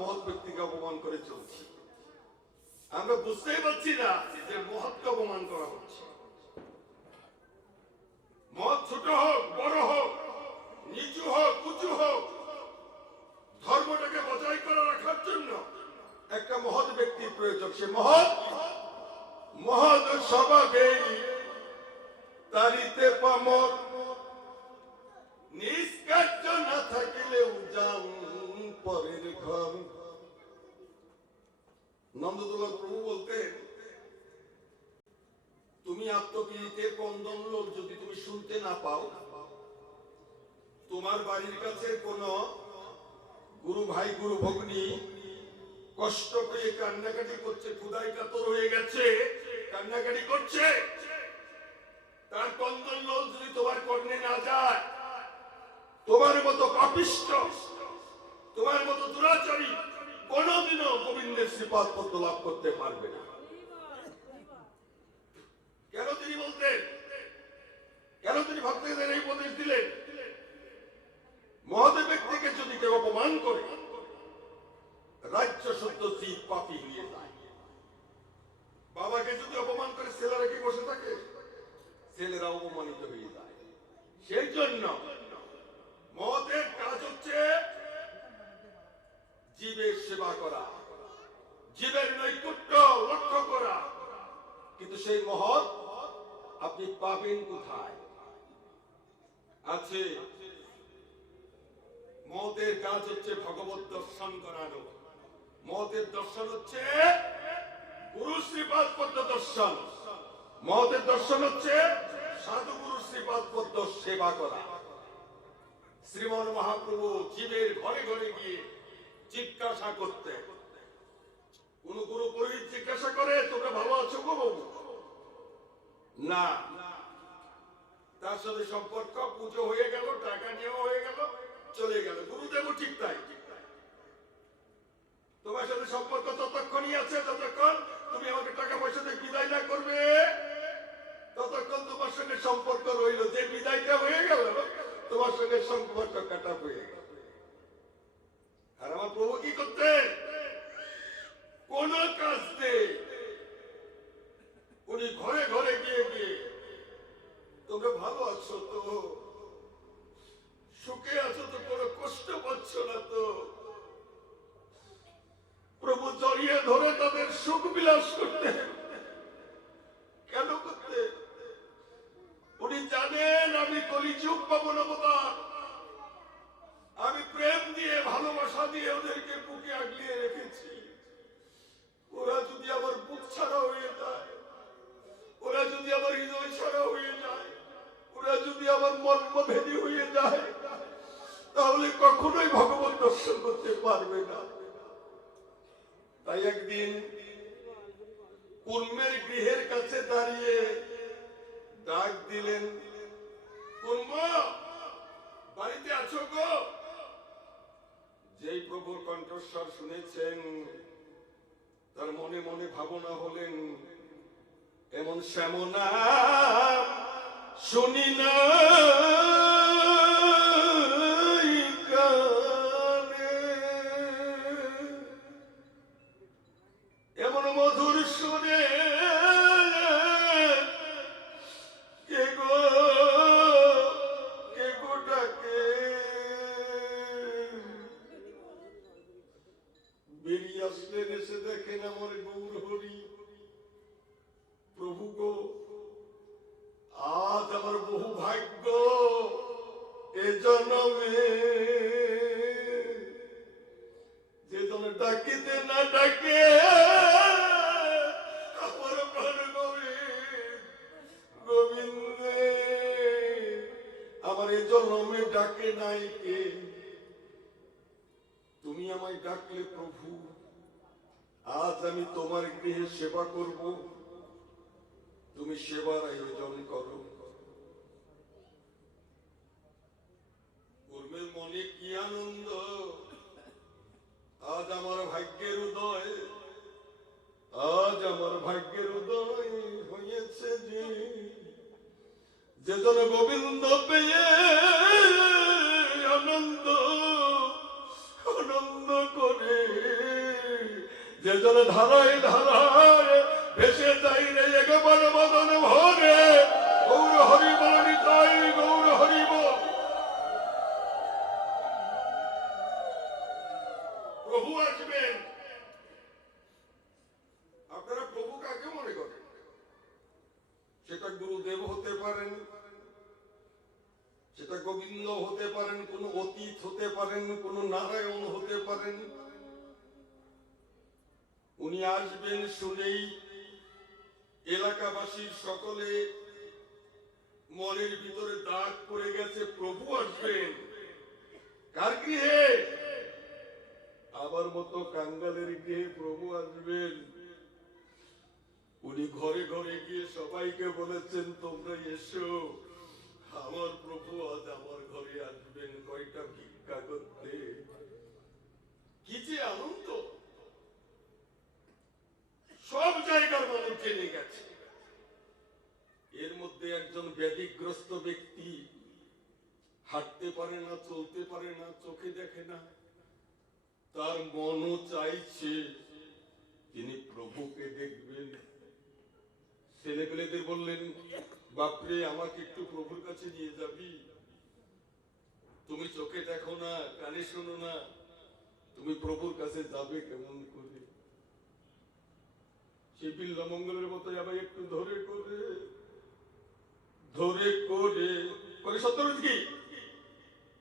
মহৎ ব্যক্তিকে অপমান করে চলছি। আমরা বুঝতেই পারছি না যে মহৎকে অপমান করা হচ্ছে। মহৎ ছোট হোক বড় হোক, নিচু হোক উঁচু হোক, ধর্মটাকে বজায় করে রাখার জন্য একটা মহৎ ব্যক্তির প্রয়োজন। সে মহৎ স্বভাবে তারিতে পামর, নিষ্কার্য না থাকিলেও যান পরের ঘর। নন্দদোলা প্রভু বলতেন, তুমি আত্মপীড়িতের কন্দন লোক যদি তুমি শুনতে না পাও, তোমার বাড়ির কাছে কোন গুরু ভাই গুরু ভগ্নী কষ্ট পেয়ে কান্নাকাটি করছে, ক্ষুধায় কাতর হয়ে গেছে, কান্নাকাটি করছে, তার কন্দন লোক যদি তোমার কর্ণে না যায়, তোমার মতো পাপিষ্ঠ, তোমার মতো দুরাচারী কোনদিনও গোবিন্দের শ্রীপাদ পদ্ম লাভ করতে পারবে না। কেন তিনি বলতেন, কেন তিনি ভক্তদের এই উপদেশ দিলেন? মহৎ ব্যক্তিকে যদি কেউ অপমান করে, রাজ্য সত্যি পাপী হয়ে যায়। বাবাকে যদি অপমান করে ছেলেরা কি বসে থাকে? ছেলেরা অপমানিত হয়ে যায়। সেই জন্য মহতের কাজ হচ্ছে জীবের সেবা করা, জীবের নৈকট্য লক্ষ্য করা। কিন্তু সেই মহৎ আপনি পাবেন কোথায়? আছে মহতের কাজ হচ্ছে ভগবত দর্শন করানো। মহতের দর্শন হচ্ছে গুরু শ্রীপাদ পদ্ম দর্শন। মহতের দর্শন হচ্ছে সাধু গুরু শ্রীপাদ পদ্ম সেবা করা। শ্রীমন মহাপ্রভু জীবের ঘরে ঘরে গিয়ে জিজ্ঞাসা করতে, কোন গুরু পুরোহিত জিজ্ঞাসা করে তোমরা ভালো আছো গো বাবু? না, তার সাথে সম্পর্ক পুজো হয়ে গেল, টাকা নেওয়া হয়ে গেল, চলে গেল। গুরুদেবও ঠিক তাই, তোমার সাথে সম্পর্ক ততক্ষণই আছে যতক্ষণ তুমি আমাকে টাকা পয়সা দিয়ে বিদায় না করবে, ততক্ষণ তোমার সঙ্গে সম্পর্ক রইল। যে বিদায়টা হয়ে গেল, তোমার সঙ্গে সম্পর্ক কাটা হয়ে গেল। আর আমার প্রভু কি করতেন? কোন কাজ নেই, উনি ঘরে ঘরে গিয়ে গিয়ে তোমরা ভালো আছো তো, সুখে আছো তো, কোনো কষ্ট পাচ্ছ না তো? প্রভু জড়িয়ে ধরে তাদের সুখ বিলাস করতে। কেন করতে? উনি জানেন আমি কলিযুগ পাবন অবতার, আমি প্রেম দিয়ে ভালোবাসা দিয়ে ওদেরকে বুকে আগলিয়ে রেখেছি। ওরা যদি আমার বুক ছাড়া হয়ে যায়, ওরা যদি আমার হৃদয় ছাড়া হয়ে যায়, ওরা যদি আমার মর্মভেদী হয়ে যায়, তাহলে কখনোই ভগবান দর্শন করতে পারবে না। তাই একদিন কুর্মের গৃহের কাছে দাঁড়িয়ে ডাক দিলেন, কুর্ম বাড়িতে আছো গো? যেই প্রভুর কণ্ঠস্বর শুনেছেন, তার মনে মনে ভাবনা হলেন, এমন শ্যামনা শুনি না এমন মধুর সুরে কে গো ডাকে। বেরিয়ে আসলেন, এসে দেখেন আমার গৌর হরি। প্রভু গো, আজ আমার বহু ভাগ্য এ জন্মে যে জন্য ডাকিতে না ডাকে আমার প্রাণ গোবিন্দে, আমার এ জন্মে ডাকে নাই কে? তুমি আমায় ডাকলে প্রভু, আজ আমি তোমার গৃহে সেবা করব, তুমি সেবার আয়োজন করো। কুর্মের মনে কি আনন্দ, আজ আমার ভাগ্যের উদয়, আজ আমার ভাগ্যের উদয় হয়েছে যে জন গোবিন্দ পেয়ে আনন্দ আনন্দ করে যেন ধারায় ধারায় ভেসে যাই রে একেবারে বদন ভরে। গৌর হরি বল নিতাই গৌর হরি বল। প্রভু আসবেন। আপনারা প্রভু কাকে মনে করেন? সেটা গুরুদেব হতে পারেন, সেটা গোবিন্দ হতে পারেন, কোন অতীত হতে পারেন, কোন নারায়ণ হতে পারেন। উনি আসবেন শুনেই এলাকাবাসীর সকলে মনের ভিতরে দাগ পড়ে গেছে, প্রভু আসবেন। কার গৃহে? আমার মতো কাঙ্গালের গৃহে প্রভু আসবেন। উনি ঘরে ঘরে গিয়ে সবাইকে বলেছেন, তোমরা এসো, আমার প্রভু আজ আমার ঘরে আসবেন কয়টা ভিক্ষা করতে। কি যে আনন্দ! সব জায়গার মানুষ জেনে গেছে। এর মধ্যে একজন ব্যাধিগ্রস্ত ব্যক্তি, হাঁটতে পারে না, চলতে পারে না, চোখে দেখে না, তার মনও চাইছে তিনি প্রভুকে দেখবেন। ছেলেপেলেদের বললেন, বাপরে আমাকে একটু প্রভুর কাছে নিয়ে যাবি? তুমি চোখে দেখো না, কানে শোনো না, তুমি প্রভুর কাছে যাবে কেমন করে? সে বিল্লা মঙ্গলের মতো যাবে একটু ধরে করে ধরে করে করে সত্যরোজ কি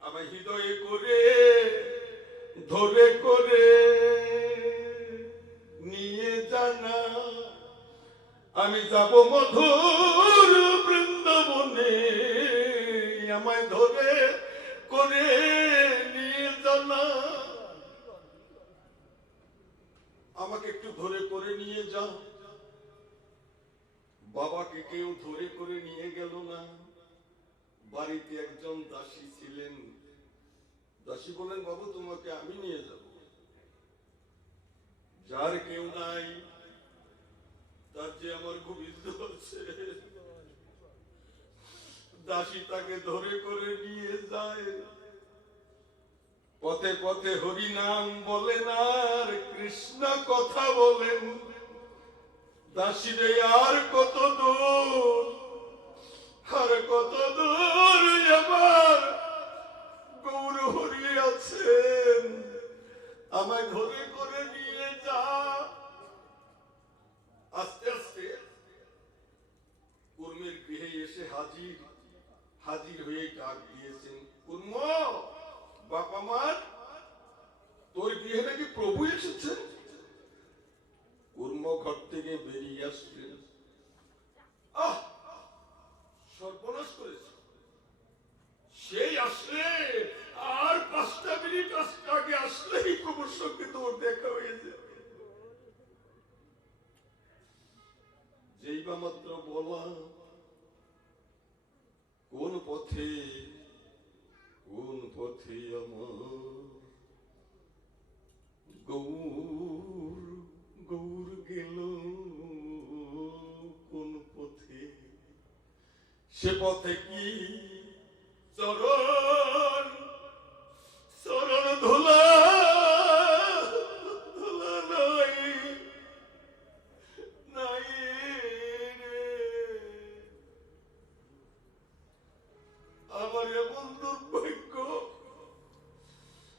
আমার হৃদয়ে করে ধরে করে নিয়ে জানা, আমি যাব মধুর বৃন্দাবনে, আমায় ধরে করে নিয়ে জানা। আমাকে একটু ধরে করে নিয়ে যাও। বাবাকে কেউ ধরে করে নিয়ে গেল না। বাড়িতে একজন দাসী ছিলেন। দাসী বললেন, বাবু তোমাকে আমি নিয়ে যাব। যার কেউ নাই, তার যে আমার গোবিন্দ আছে। দাসী তাকে ধরে করে নিয়ে যায়। পথে পথে হরি নাম বলেন আর কৃষ্ণ কথা বলেন। দাসী রে আর কত দূর, আর কত দূর আমার গৌর হরি আছেন, আমায় ধরে করে নিয়ে যা। আস্তে আস্তে কুর্মের গৃহে এসে হাজির হাজির হয়ে ডাক দিয়েছেন, কুর্ম বাবা মার তোর গৃহে নাকি প্রভু এসেছেন। কুর্ম ঘর থেকে বেরিয়ে আসলেন। আহ, সর্বনাশ করেছে। সেই আসলে আর 5টা মিনিট আগে আসলেই প্রভুর সঙ্গে তোর দেখা হয়ে যাবে। যেই বা মাত্র বলা, কোন পথে আমার গৌর গৌর গেল, কোন পথে? সে পথে কি চরণ চরণ ধুলা ধুলা নাই নাই রে। আমার এমন দুর্ভাগ্য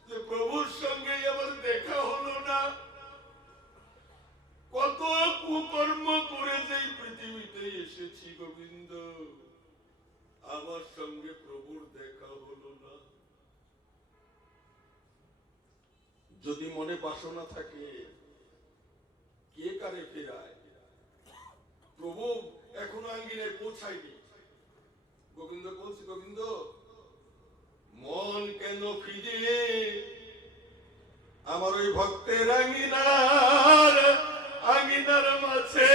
যে প্রভুর সঙ্গে আমার দেখা হলো না। কত কুকর্ম করে যেই পৃথিবীতে এসেছি গোবিন্দ, আমার সঙ্গে প্রভুর দেখা হলো না। যদি মনে বাসনা থাকে, কে কারে ফেরায়? প্রভু এখনো আঙ্গিনায় পৌঁছায়নি। গোবিন্দ বলছি, গোবিন্দ মন কেন ফিরে আমার ওই ভক্তের আঙ্গিনার মাঝে,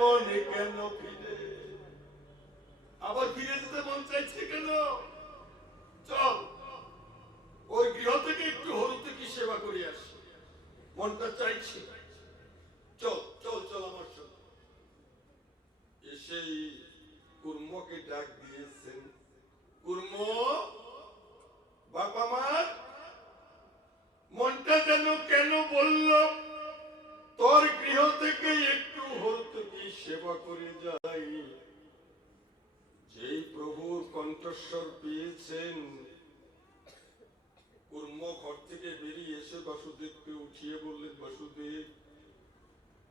মন কেন ফিরে? আবার ফিরে যেতে মন চাইছে কেন? চল ওই গৃহ থেকে একটু হরুতে সেবা করে আসি, মনটা চাইছে। চল চল চল আমার সঙ্গে। এসেই কুর্মকে ডাক দিয়েছেন, কুর্ম বাবা মার মনটা যেন কেন বলল কণ্ঠস্বর পেয়েছেন, কুর্ম ঘর থেকে বেরিয়ে এসে বাসুদেবকে উঠিয়ে বললেন, বাসুদেব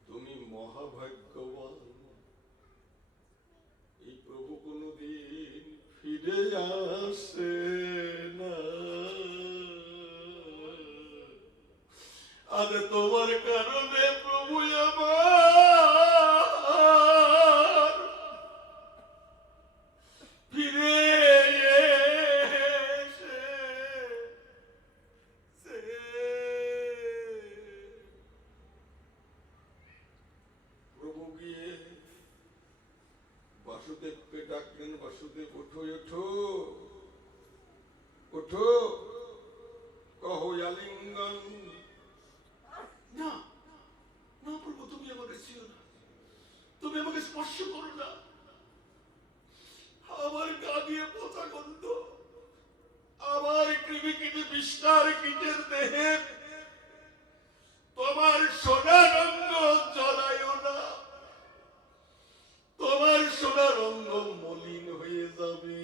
তুমি মহাভাগ্যবান, এই প্রভু কোনদিন ফিরে আসে না, আজ তোমার কারণে প্রভু আমার ফিরে বাসুদেবকে ডাকলেন, বাসুদেব ওঠো ওঠো ওঠো, কহ আলিঙ্গন। না না প্রভু, তুমি আমাকে ছিল না, তুমি আমাকে স্পর্শ করো না, আমার গা দিয়ে পচা গন্ধ, আমার কৃমি কীটে বিষ্টার কীটের দেহে তোমার সোনার অঙ্গ জ্বলায় না, তোমার সোনার অঙ্গ মলিন হয়ে যাবে।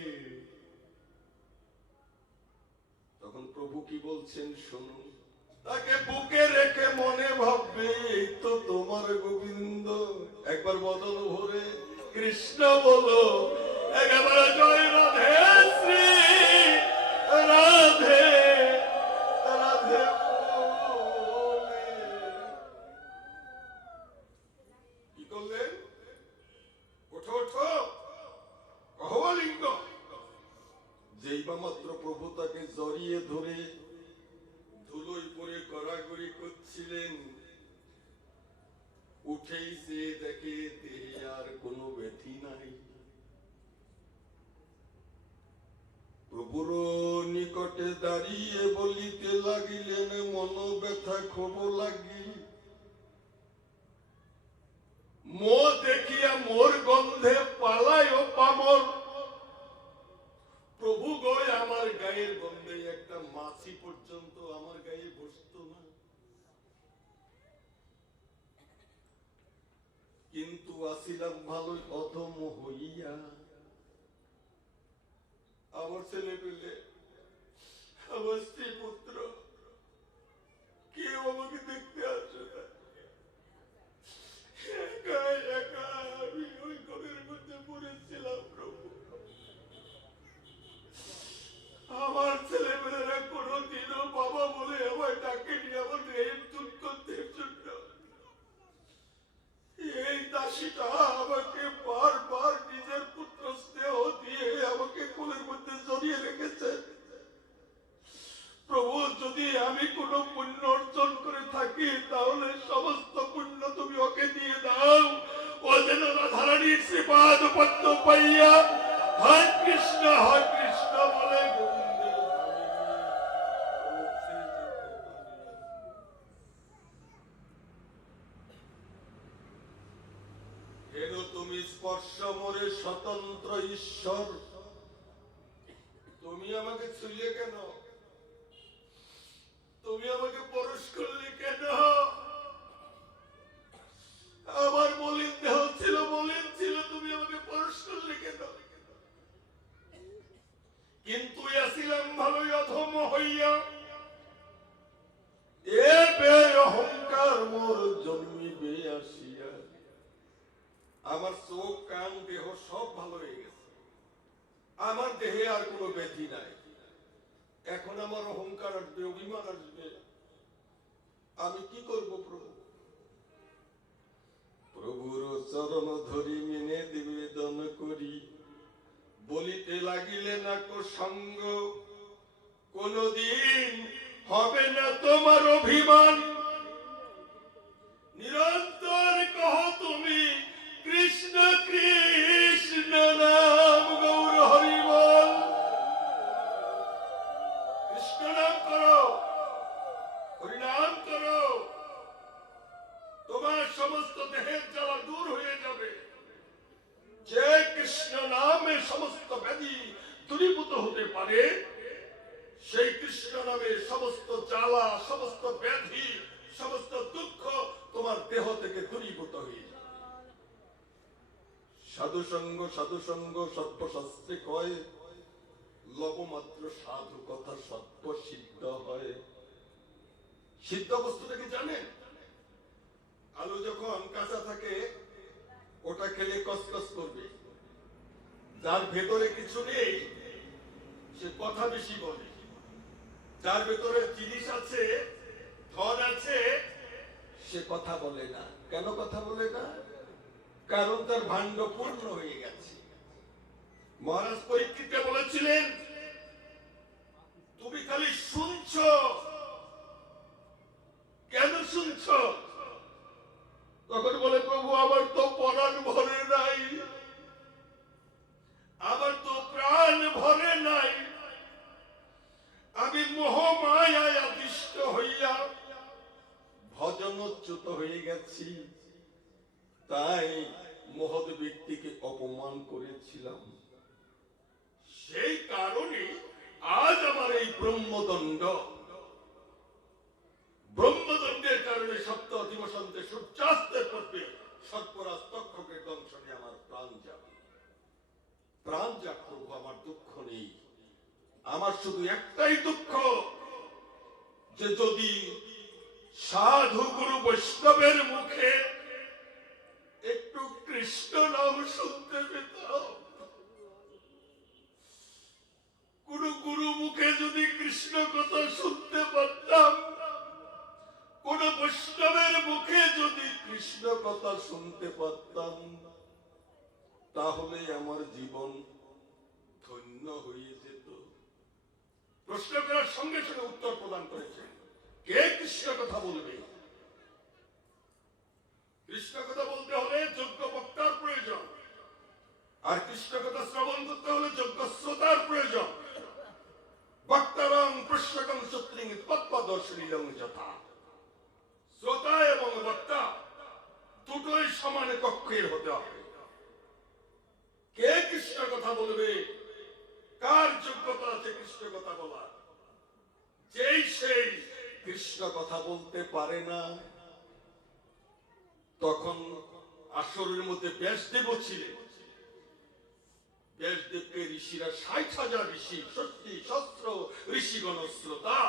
তখন প্রভু কি বলছেন শুনুন, তাকে বুকে রেখে মনে ভাববে এই তো তোমার গোবিন্দ। একবার বদল ভরে কৃষ্ণ বলো, একেবারে জয় রাধে শ্রী রাধে রাধে। কি করলেন? ওঠো ওঠো, কহলিঙ্গ। যেই বা মাত্র প্রভু তাকে জড়িয়ে ধরে ধুলোয় পরে গড়াগড়ি করছিলেন, উঠেই সে দেখে দেহে আর কোনো ব্যথি নাই। প্রভুর নিকটে দাঁড়িয়ে বলিতে লাগিলেন, মন ব্যথা ক্ষোভ লাগি, মো দেখিয়া মোর গন্ধে পালায় ও পামর। প্রভু গয় আমার গায়ের গন্ধে একটা মাছি পর্যন্ত আমার গায়ে বসতো না, কিন্তু আসিলাম ভালোই অধম হইয়া। আমার ছেলে পেলে, আমার স্ত্রী পুত্র কেউ আমাকে দেখতে আসে না, একা একা আমি ওই ঘরের মধ্যে পড়েছিলাম। প্রভু আমার ছেলে মেয়েরা কোনদিনও বাবা বলে আমায় ডাকেনি, আমার দুধ করতে জন্য। এই দাসীটা আমাকে বারবার নিজের পুত্র স্নেহ দিয়ে আমাকে কোলের মধ্যে জড়িয়ে রেখেছে। প্রভু যদি আমি কোন পুণ্য অর্জন করে থাকি, তাহলে সমস্ত পুণ্য তুমি ওকে দিয়ে দাও। ও যেন রাধারানীর শ্রীপাদ পদ্ম পাইয়া হরে কৃষ্ণ বলে গোবিন্দের কেন তুমি স্পর্শ মোরে স্বতন্ত্র ঈশ্বর, তুমি আমাকে ছুঁয়ে কেন, তুমি আমাকে পরশ করলে কেন? আমার মলিন দেহ ছিল, মলিন ছিল, তুমি আমাকে পরশ করলে কেন? কিন্তু আসিলাম ভালোই অধম হইয়া, এ বে অহংকার মোর জন্মিবে আসিয়া। আমার চোখ কান দেহ সব ভালো হয়ে গেছে, আমার দেহে আর কোনো ব্যাধি নাই। এখন আমার অহংকার আসবে, অভিমান আসবে, আমি কি করব? প্রভু প্রভুর চরণ ধরি মেনে নিবেদন করি, বলিতে লাগিলে না কো সঙ্গ, কোনদিন হবে না তোমার অভিমান। নিরন্তর কহ তুমি কৃষ্ণ কৃষ্ণ নাম গৌর হরি বল। কৃষ্ণ নাম করো, হরিনাম করো, তোমার সমস্ত দেহের জ্বালা দূর হয়ে যাবে। যে কৃষ্ণ নামে সমস্ত ব্যাধি দূরীভূত হতে পারে, সেই কৃষ্ণ নামে সমস্ত জ্বালা, সমস্ত ব্যাধি, সমস্ত দুঃখ তোমার দেহ থেকে দূরীভূত হয়ে যাবে। সাধু সঙ্গ সর্বশাস্ত্রে কয়, লবমাত্র সাধু কথা সর্ব সিদ্ধ হয়। সিদ্ধ বস্তুটা কি জানেন? আলু যখন কাঁচা থাকে ওটা খেলে কসকস করবে, যার ভেতরে কিছু নেই সে কথা বেশি বলে, যার ভেতরে জিনিস আছে, ধন আছে, সে কথা বলে না। কেন কথা বলে না? কারণ তার ভাণ্ড পূর্ণ হয়ে গেছে। মহারাজ পরীক্ষিতকে বলেছিলেন, তুমি খালি শুনছো, কেন শুনছো? তখন বলে, প্রভু আমার তো পরাণ ভরে নাই, আমার তো প্রাণ ভরে নাই, আমি মোহমায়ায় আদিষ্ট হইয়া ভজনচ্যুত হয়ে গেছি, তাই মহৎ ব্যক্তিকে অপমান করেছিলাম। সেই কারণে আজ আমার এই ব্রহ্মদণ্ড, ব্রহ্মদণ্ডের কারণে সপ্ত অধিবসন্তে সূর্যাস্তের পূর্বে সর্পরাজ তক্ষকের দংশনে আমার প্রাণ যাবে। প্রাণ যাক প্রভু, আমার দুঃখ নেই। আমার শুধু একটাই দুঃখ, যে যদি সাধু গুরু বৈষ্ণবের মুখে একটু কৃষ্ণ নাম শুনতে পেতাম, কোন গুরু মুখে যদি কৃষ্ণ কথা শুনতে পারতাম, কোন বৈষ্ণবের মুখে যদি কৃষ্ণ কথা শুনতে পারতাম, তাহলে আমার জীবন ধন্য হয়ে যেত। প্রশ্ন করার সঙ্গে সঙ্গে উত্তর প্রদান করেছেন, কে কৃষ্ণ কথা বলবে? কৃষ্ণ কথা বলতে হলে যোগ্য বক্তার প্রয়োজন, আর কৃষ্ণ কথা শ্রবণ করতে হলে যোগ্য শ্রোতার প্রয়োজন। বক্তারং প্রশ্নকং সূত্রিং তৎপদর্শনীলং যথা। শ্রোতা এবং বক্তা দুটোই সমানে কক্ষের হতে হবে। কে কৃষ্ণ কথা বলবে, কার যোগ্যতা আছে কৃষ্ণ কথা বলার? যেই সেই কৃষ্ণ কথা বলতে পারে না। তখন আসরের মধ্যে ব্যাসদেব ছিলেন। ব্যাসদেবকে ঋষিরা 60,000 ঋষি, সত্যি শস্ত্র ঋষিগণ শ্রোতা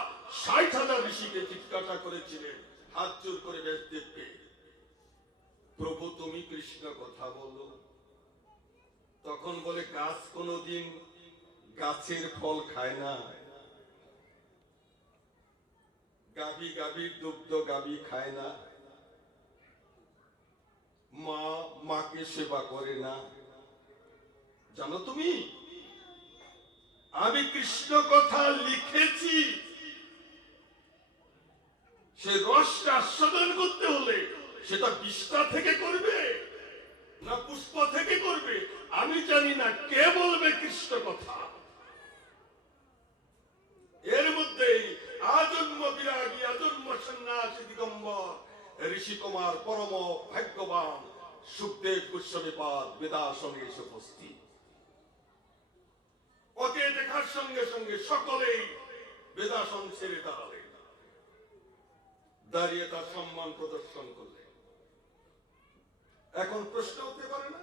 60,000 ঋষিকে জিজ্ঞাসা করেছিলেন হাত জোর করে ব্যাসদেবকে, প্রভু তুমি কৃষ্ণ কথা বলো। তখন বলে, গাছ কোনদিন গাছের ফল খায় না, গাভী গাভীর দুগ্ধ গাভী খায় না, মা মাকে সেবা করে না। জানো তুমি, আমি কৃষ্ণ কথা লিখেছি, সে রসটা আস্বাদন করতে হলে সেটা বিষ্ঠা থেকে করবে না পুষ্প থেকে করবে আমি জানি না, কে বলবে কৃষ্ণ কথা? এর মধ্যেই আজন্ম বিরাগী আজন্ম সন্ন্যাসী দিগম্বর ঋষি কুমার পরম ভাগ্যবান সুখদেব পুষ্যবিপাদ বেদাসনে এসে উপস্থিত। ওকে দেখার সঙ্গে সঙ্গে সকলেই বেদাসন ছেড়ে দাঁড়ালেন, দাঁড়িয়ে তার সম্মান প্রদর্শন করলেন। এখন প্রশ্ন হতে পারে না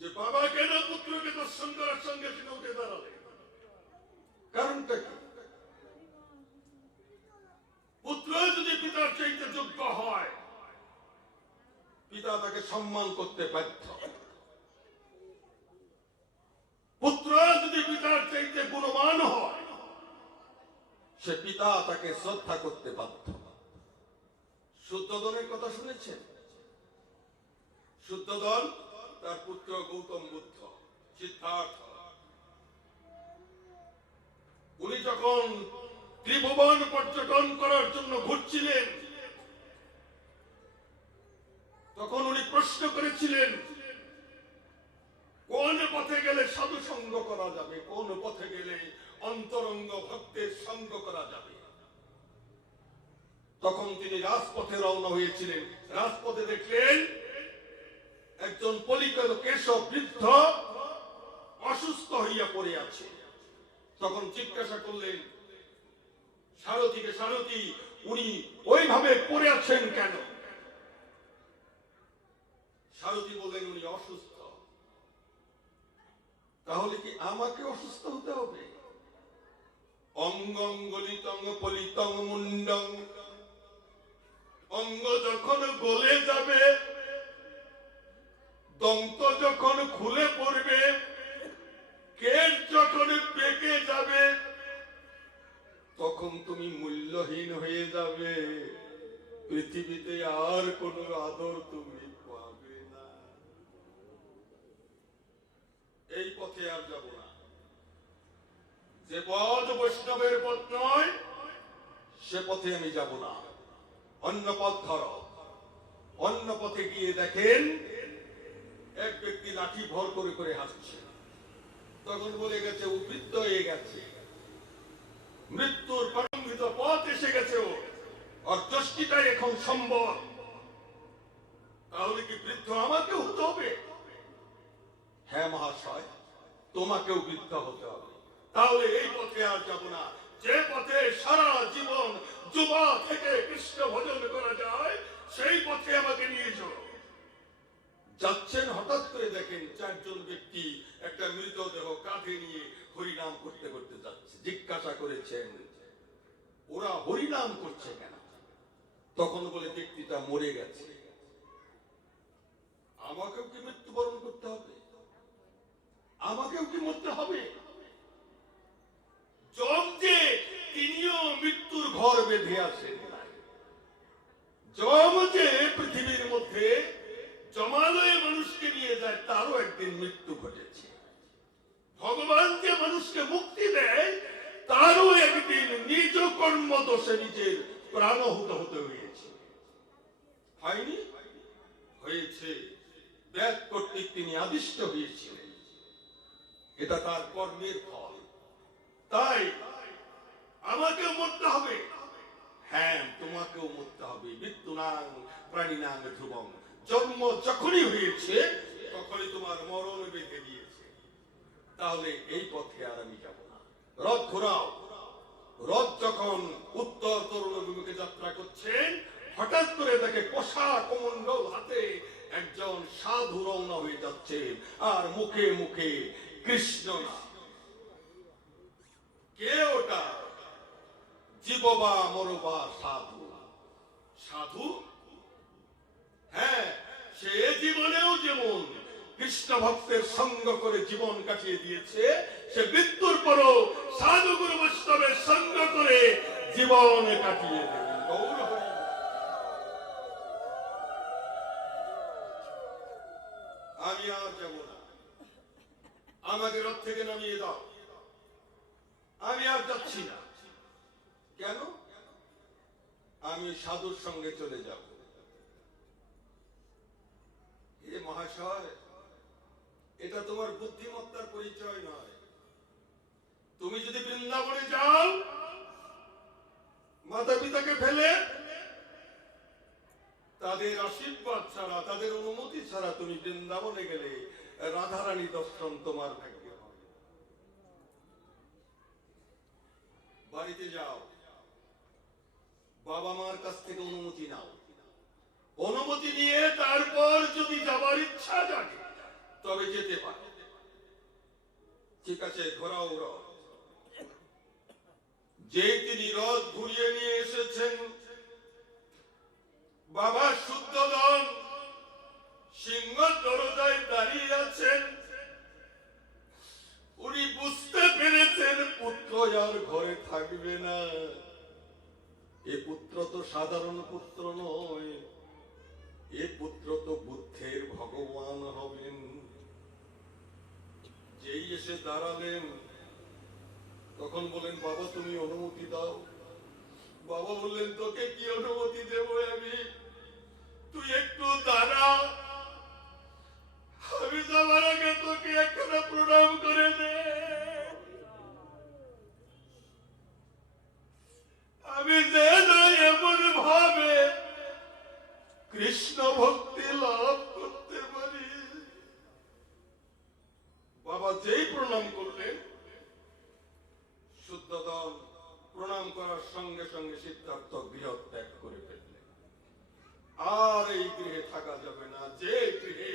যে বাবা কেন পুত্রকে দর্শন করার সঙ্গে সঙ্গে উঠে দাঁড়ালেন? কারণটা কি? পুত্র যদি পিতার চাইতে যোগ্য হয়, পিতা তাকে সম্মান করতে বাধ্য। পুত্র যদি পিতার চাইতে গুণমান হয়, সে পিতা তাকে শ্রদ্ধা করতে বাধ্য। শুদ্ধোদনের কথা শুনেছেন? শুদ্ধোদন তার পুত্র গৌতম বুদ্ধ, সিদ্ধার্থ, উনি যখন ত্রিভুবন পর্যটন করার জন্য ঘুরছিলেন, তখন উনি প্রশ্ন করেছিলেন, কোন পথে গেলে সাধু সঙ্গ করা যাবে, কোন পথে গেলে অন্তরঙ্গ ভক্তের সঙ্গ করা যাবে। তখন তিনি রাজপথে রওনা হয়েছিলেন। রাজপথে দেখলেন একজন পলিকল কেশব বৃদ্ধ অসুস্থ হইয়া পড়ে আছে। তখন জিজ্ঞাসা করলেন সারথীকে, সারথী উনি ওইভাবে পড়ে আছেন কেন? সারথি বললেন উনি অসুস্থ। তাহলে কি আমাকে অসুস্থ হতে হবে? অঙ্গং গলিতং পলিতং মুন্ডং, অঙ্গ যখন গলে যাবে, দন্ত যখন খুলে পড়বে, কেশ যখন পেকে যাবে, তখন তুমি মূল্যহীন হয়ে যাবে। পৃথিবীতে আর কোনো আদর তুমি পাবে না। এই পথে আর যাব না। যে পথ বৈষ্ণবের পথ নয়, সে পথে আমি যাব না। অন্য পথ ধরো। অন্য পথে গিয়ে দেখেন এক ব্যক্তি লাঠি ভর করে করে হাসছে। তখন বলে গেছে ও বৃদ্ধ হয়ে গেছে, মৃত্যুর প্রারম্ভিত পথ এসে গেছে, ওর দৃষ্টিটাই এখন সম্ভব। তাহলে কি বৃদ্ধ আমাকেও হতে হবে? হ্যাঁ মহাশয়, তোমাকেও বৃদ্ধ হতে হবে। তাহলে এই পথে আর যাব না। যে পথে সারা জীবন যুবা থেকে কৃষ্ণ ভজন করা যায়, সেই পথে আমাকে নিয়ে চলো। যাচ্ছেন, হঠাৎ করে দেখেন চারজন ব্যক্তি একটা মৃতদেহ কাঁধে নিয়ে হরিনাম করতে করতে যাচ্ছে। জিজ্ঞাসা করেছেন ওরা হরিনাম করছে কেন? তখন বলে ব্যক্তিটা মরে গেছে। আমাকেও কি মৃত্যুবরণ করতে হবে? আমাকেও কি মরতে হবে? যম যে তিনিও মৃত্যুর ঘর বেঁধে আসেন। যম যে পৃথিবীর মধ্যে জমালয়ে মানুষকে নিয়ে যায়, তারও একদিন মৃত্যু ঘটেছে। ভগবান যে মানুষকে মুক্তি দেয়, তারও একদিন নিজ কর্ম দোষে নিজের প্রাণাহুত হতে হয়েছে। হয়নি? হয়েছে। ব্যাগ কর্তৃক তিনি আদিষ্ট হয়েছিলেন। এটা তার কর্মের ফল। তাই আমাকেও মরতে হবে। হ্যাঁ, তোমাকেও মরতে হবে। মৃত্যু নাং প্রাণী নাং ধ্রুবং। জন্ম যখনই হয়েছে তখনই তোমার মরণ বেঁধে দিয়েছে। তাহলে এই পথে আর আমি যাব না। রথ ঘোরাও। রথ যখন উত্তর তরুণ অভিমুখে যাত্রা করছেন, হঠাৎ করে দেখে কোষা কমণ্ডল হাতে একজন সাধু রওনা হয়ে যাচ্ছে, আর মুখে মুখে কৃষ্ণ নাম। কে ওটা? জীববা মরবা সাধু। সাধু? হ্যাঁ, সে জীবনেও যেমন কৃষ্ণ ভক্তের সঙ্গ করে জীবন কাটিয়ে দিয়েছে, সে মৃত্যুর পরও সাধু গুরু বৈষ্ণবের সঙ্গ করে জীবন কাটিয়ে দেবে। আমি আর যাব না। আমাকে রথ থেকে নামিয়ে দাও। আমি আর যাচ্ছি না। কেন? আমি সাধুর সঙ্গে চলে যাব। হে মহাশয়, এটা তোমার বুদ্ধিমত্তার পরিচয় নয়। তুমি যদি বৃন্দাবনে যাও, মাতা পিতাকে ফেলে, তাদের আশীর্বাদ ছাড়া, তাদের অনুমতি ছাড়া তুমি বৃন্দাবনে গেলে রাধারানী দর্শন তোমার ভাগ্য হবে। বাড়িতে যাও, বাবা মার কাছ থেকে অনুমতি নাও। অনুমতি নিয়ে তারপর যদি যাবার ইচ্ছা জাগে তবে যেতে পারে। ঠিক আছে, ঘোরাও রথ। যে তিনি রথ ঘুরিয়ে নিয়ে এসেছেন, বাবা শুদ্ধোধন সিংহ দরজায় দাঁড়িয়ে আছেন। উনি বুঝতে পেরেছেন পুত্র আর ঘরে থাকবে না। এ পুত্র তো সাধারণ পুত্র নয়, এ পুত্র তো বুদ্ধের ভগবান হবেন। যেই এসে দাঁড়ালেন, তখন বলেন বাবা তুমি অনুমতি দাও। বাবা বললেন তোকে কি অনুমতি দেব আমি? তুই একটু দাঁড়া, আমি যাবার আগে তোকে একটা প্রণাম করে দে। আমি যে এমন ভাবে কৃষ্ণ ভক্তি লাভ করতে পারি। বাবা যেই প্রণাম করলেন, শুদ্ধোধন প্রণাম করার সঙ্গে সঙ্গে সিদ্ধার্থ গৃহ ত্যাগ করে ফেললেন। আর এই গৃহে থাকা যাবে না। যে গৃহে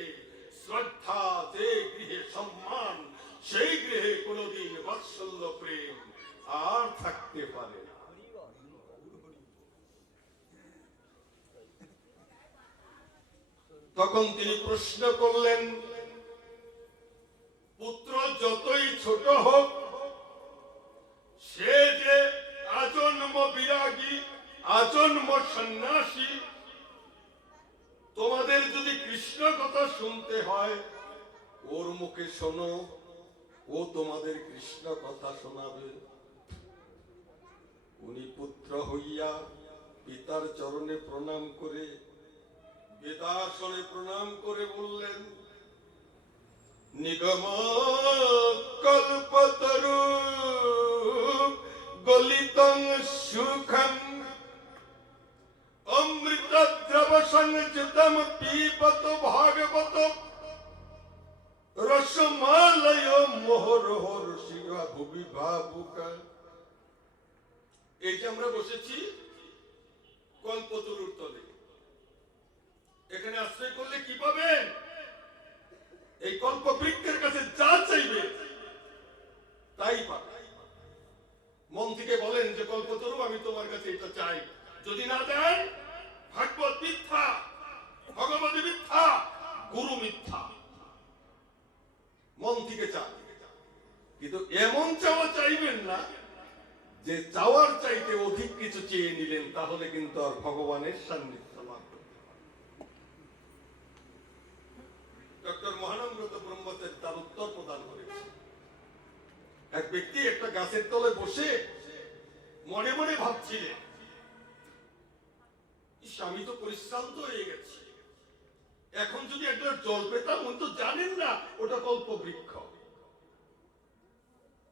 বাৎসল্য প্রেম আর থাকতে পারে না। তখন তিনি প্রশ্ন করলেন, পুত্র যতই ছোট হোক, সে যে আজন্ম বিরাগী, আজন্ম সন্ন্যাসী, তোমাদের যদি কৃষ্ণ কথা শুনতে হয় ওর মুখে শোনো, ও তোমাদের কৃষ্ণ কথা শোনাবে। উনি পুত্র হইয়া পিতার চরণে প্রণাম করে, বেদাসনে প্রণাম করে বললেন, নিগম কল্পতরু গলিতং সুখম অমৃত দ্রব সংযুতম পিবত ভাগবত রসমালয় মোহরোহর শিবা ভুবি ভাবুকা। এই যে আমরা বসেছি কল্পতরুর তলে, এখানে আশ্রয় করলে কি পাবেন? এই কল্প বৃক্ষের কাছে যা চাইবে তাই পাবে। মন থেকে বলেন যে কল্পতরু আমি তোমার কাছে এটা চাই, যদি না দেন ভাগবত মিথ্যা, ভগবতী মিথ্যা, গুরু মিথ্যা। মন থেকে চান, কিন্তু এমন চাওয়া চাইবেন না যে চাওয়ার চাইতে অধিক কিছু চেয়ে নিলেন, তাহলে কিন্তু আর ভগবানের সান্নিধ্য লাভ করতে পারবেন। ডক্টর মহানন্দ ব্রহ্মদেব তার উত্তর প্রদান করেছেন। এক ব্যক্তি একটা গাছের তলে বসে মনে মনে ভাবছিলেন, আমি তো পরিশ্রান্ত হয়ে গেছি, এখন যদি এক গ্লাস জল পেতাম। উনি তো জানেন না ওটা কল্প বৃক্ষ।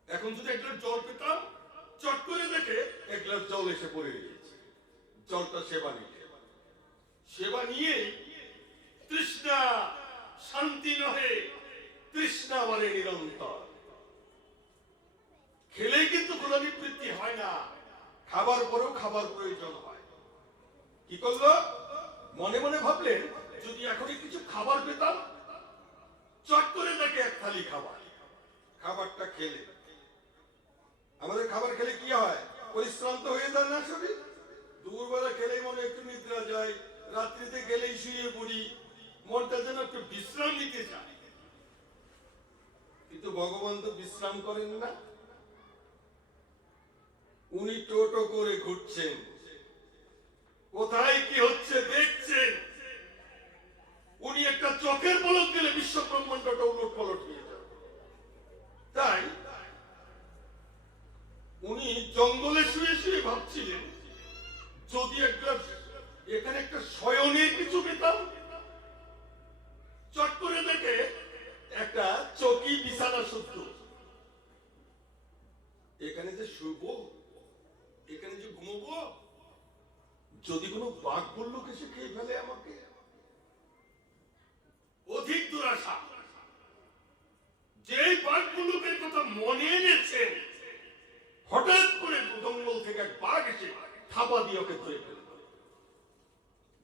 এখন যদি এক গ্লাস জল পেতাম, চট করে দেখে এক গ্লাস জল এসে পড়ে গিয়েছে। জলটা সেবা নিয়ে তৃষ্ণা শান্তি নহে, তৃষ্ণা বলে নিরন্তর। খেলেই কিন্তু ক্ষুধা নিবৃত্তি হয় না, খাবার পরেও খাবার প্রয়োজন হয়। কি করলো? মনে মনে ভাবলেন, যদি এখনই কিছু খাবার পেতাম। চট করে দেখে এক থালি খাবার, খাবারটা খেলে। আমাদের খাবার খেলে কি হয়? পরিশ্রান্ত হয়ে যায় না শরীর? দুপুরবেলা খেলেই মনে একটু নিদ্রা যায়, রাত্রিতে গেলেই শুয়ে পড়ি, মনটা যেন একটু বিশ্রাম নিতে চায়। কিন্তু ভগবান তো বিশ্রাম করেন না। উনি টোটো করে ঘুরছেন, কোথায় কি হচ্ছে দেখছেন। উনি একটা চোখের পলক দিলে বিশ্ব ব্রহ্মাণ্ডটা উলট পালট হয়ে যাবে। তাই উনি জঙ্গলে শুয়ে শুয়ে ভাবছিলেন, যদি একটা এখানে একটা শয়নের কিছু পেতাম। চট করে দেখে একটা চৌকি বিছানা সত্য, এখানে যে শুব, এখানে যে ঘুমবো, যদি কোনো বাঘ বললো এসে খেয়ে ফেলে আমাকে। অধিক দুরাশা। যে বাঘগুলোকে কথা মনে এনেছেন, হঠাৎ করে জঙ্গল থেকে এক বাঘ এসে থাবা দিয়ে ওকে ধরে ফেলল।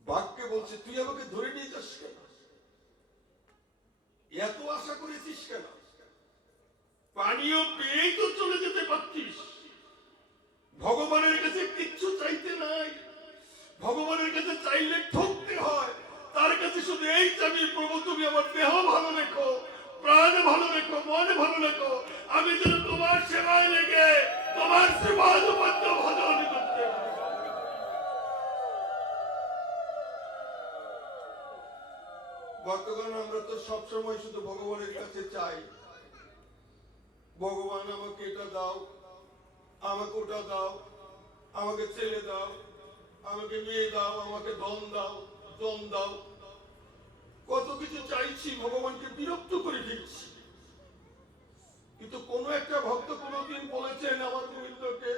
বাঘকে বলছে, তুই আমাকে ধরে নিয়ে যাস কেন? এত আশা করেছিস কেন? পানীয় পেয়েই তো চলে যেতে পারতিস। ভগবানের কাছে কিচ্ছু চাইতে নাই, ভগবানের কাছে চাইলে ঠকতে হয়। তার কাছে শুধু এই চাবি, প্রভু তুমি আমার দেহ ভালো রেখো, প্রাণ ভালো রেখো, মন ভালো রেখো, আমি যেন তোমার সেবায় লেগে তোমার সেবানুবদ্ধ ভজন করতে। বর্তমান আমরা তো সবসময় শুধু ভগবানের কাছে চাই, ভগবান আমাকে এটা দাও, আমাকে ওটা দাও, আমাকে ছেলে দাও, আমাকে মেয়ে দাও, আমাকে ধন দাও, জন দাও। কত কিছু চাইছি, ভগবানকে বিরক্ত করে ফেলছি। কিন্তু কোন একটা ভক্ত কোনদিন বলেছেন আমার গোবিন্দকে,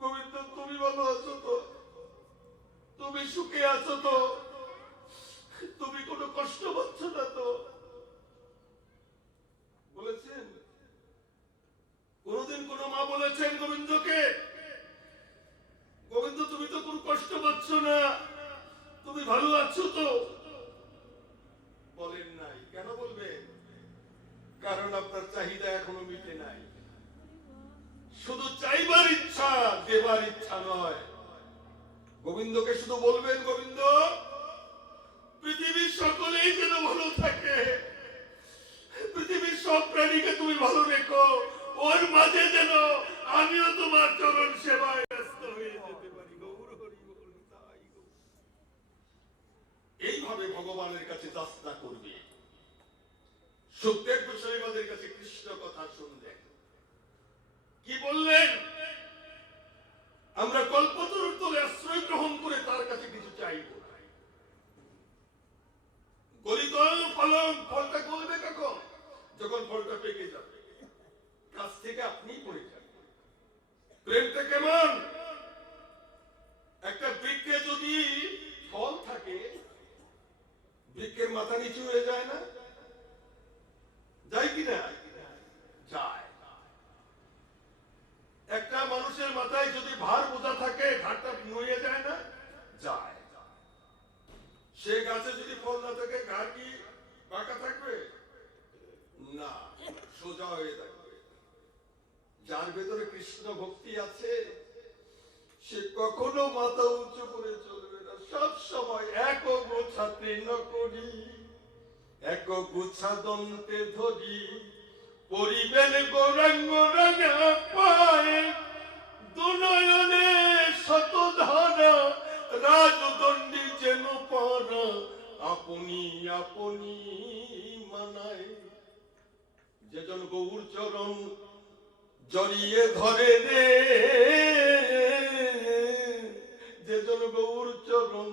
গোবিন্দ তুমি ভালো আছো তো? তুমি সুখে আছো তো? তুমি কোনো কষ্ট পাচ্ছ না তো? বলেছেন? কোনদিন কোন মা বলেছেন গোবিন্দকে, গোবিন্দ তুমি তো কোনো কষ্ট পাচ্ছ না, তুমি ভালো আছো তো? বলেন নাই। কেন বলবেন? কারণ আপনার চাহিদা এখনো মিটে নাই। দেবার ইচ্ছা নয়। গোবিন্দকে শুধু বলবেন, গোবিন্দ পৃথিবীর সকলেই যেন ভালো থাকে, পৃথিবীর সব প্রাণীকে তুমি ভালো রেখো, ওর মাঝে যেন আমিও তোমার চরণ সেবায় ব্যস্ত হয়ে যেতে পারি। গৌর হরি বল। তাই এইভাবে ভগবানের কাছে যাচনা করবে। সুখদেব গোস্বামীদের কাছে কৃষ্ণ কথা শুনলেন, কি বললেন? আমরা কল্পতরুর তলে আশ্রয় গ্রহণ করে তার কাছে কিছু চাইব। গলিতল ফলন, ফলটা গলবে কখন? যখন ফলটা পেকে যাবে, গাছ থেকে আপনি পড়ে যাবে। প্রেমটা কেমন? একটা বৃক্ষে যদি ফল থাকে, বৃক্ষের মাথা নিচু হয়ে যায় না? যায় কিনা? যায়। একটা মানুষের মাথায় যদি ভার বোঝা থাকে, ঘাটটা নুয়ে যায় না? যায়। সে গাছে যদি ফল না থাকে, ঘাড় কি বাঁকা থাকবে? না, সোজা হয়ে থাকবে। যার ভেতরে কৃষ্ণ ভক্তি আছে, সে কখনো মাথা উঁচু করে চলবে না। সব সময় এক গোছা তৃণ করি, এক গুচ্ছা দন্তে ধরি, পরিবেন গৌরাঙ্গ রাঙা পায়ে, দুনয়নে শতধারা, রাজদণ্ডী যেন পারা, আপনি আপনি মানায়। যেজন গৌর চরণ জড়িয়ে ধরে রে, যেজন গৌর চরণ।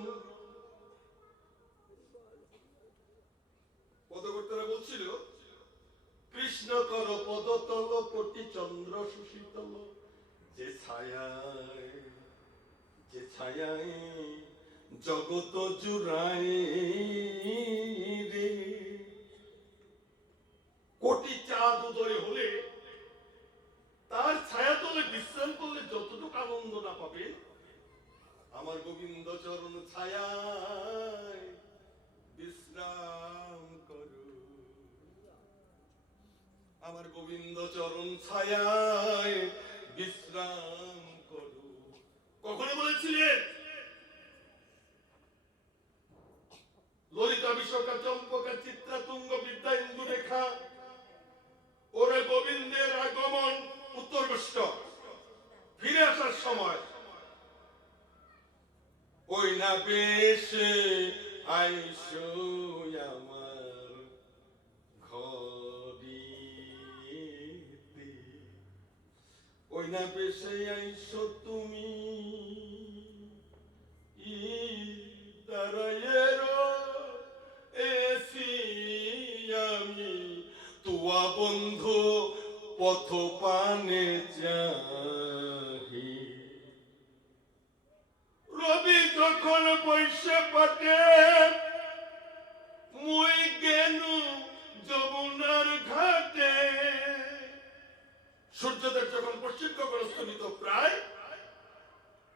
পদকর্তারা বলছিল, কৃষ্ণ কর পদতল কোটি চন্দ্র সুশীতল, যে ছায়ায়, যে ছায়ায় জগত জুড়ায় রে। কোটি চাঁদ উদয় হলে তার ছায়া তলে বিশ্রাম করলে যতটুকু আনন্দ না পাবে, আমার গোবিন্দ চরণ ছায়ায় বিশ্রাম করো, আমার গোবিন্দ চরণ ছায়ায় বিশ্রাম করো। কখনো বলেছিলেন ললিতা বিশাখা চম্পকা চিত্রা তুঙ্গ বিদ্যা ইন্দু রেখা, ওরে গোবিন্দের আগমন উত্তর গোষ্ঠ ফিরে আসার সময়, ওই না বেশে আইসো আমার ঘরিতে, ওই না বেশে আইসো তুমি ইতারায়ের এসি আমি, তুয়া বন্ধু পথ পানে চাহি। রবি যখন বৈশে পাটে, মুই গেনু যমুনার ঘাটে। সূর্যদেব যখন পশ্চিম কবরস্থিত প্রায়,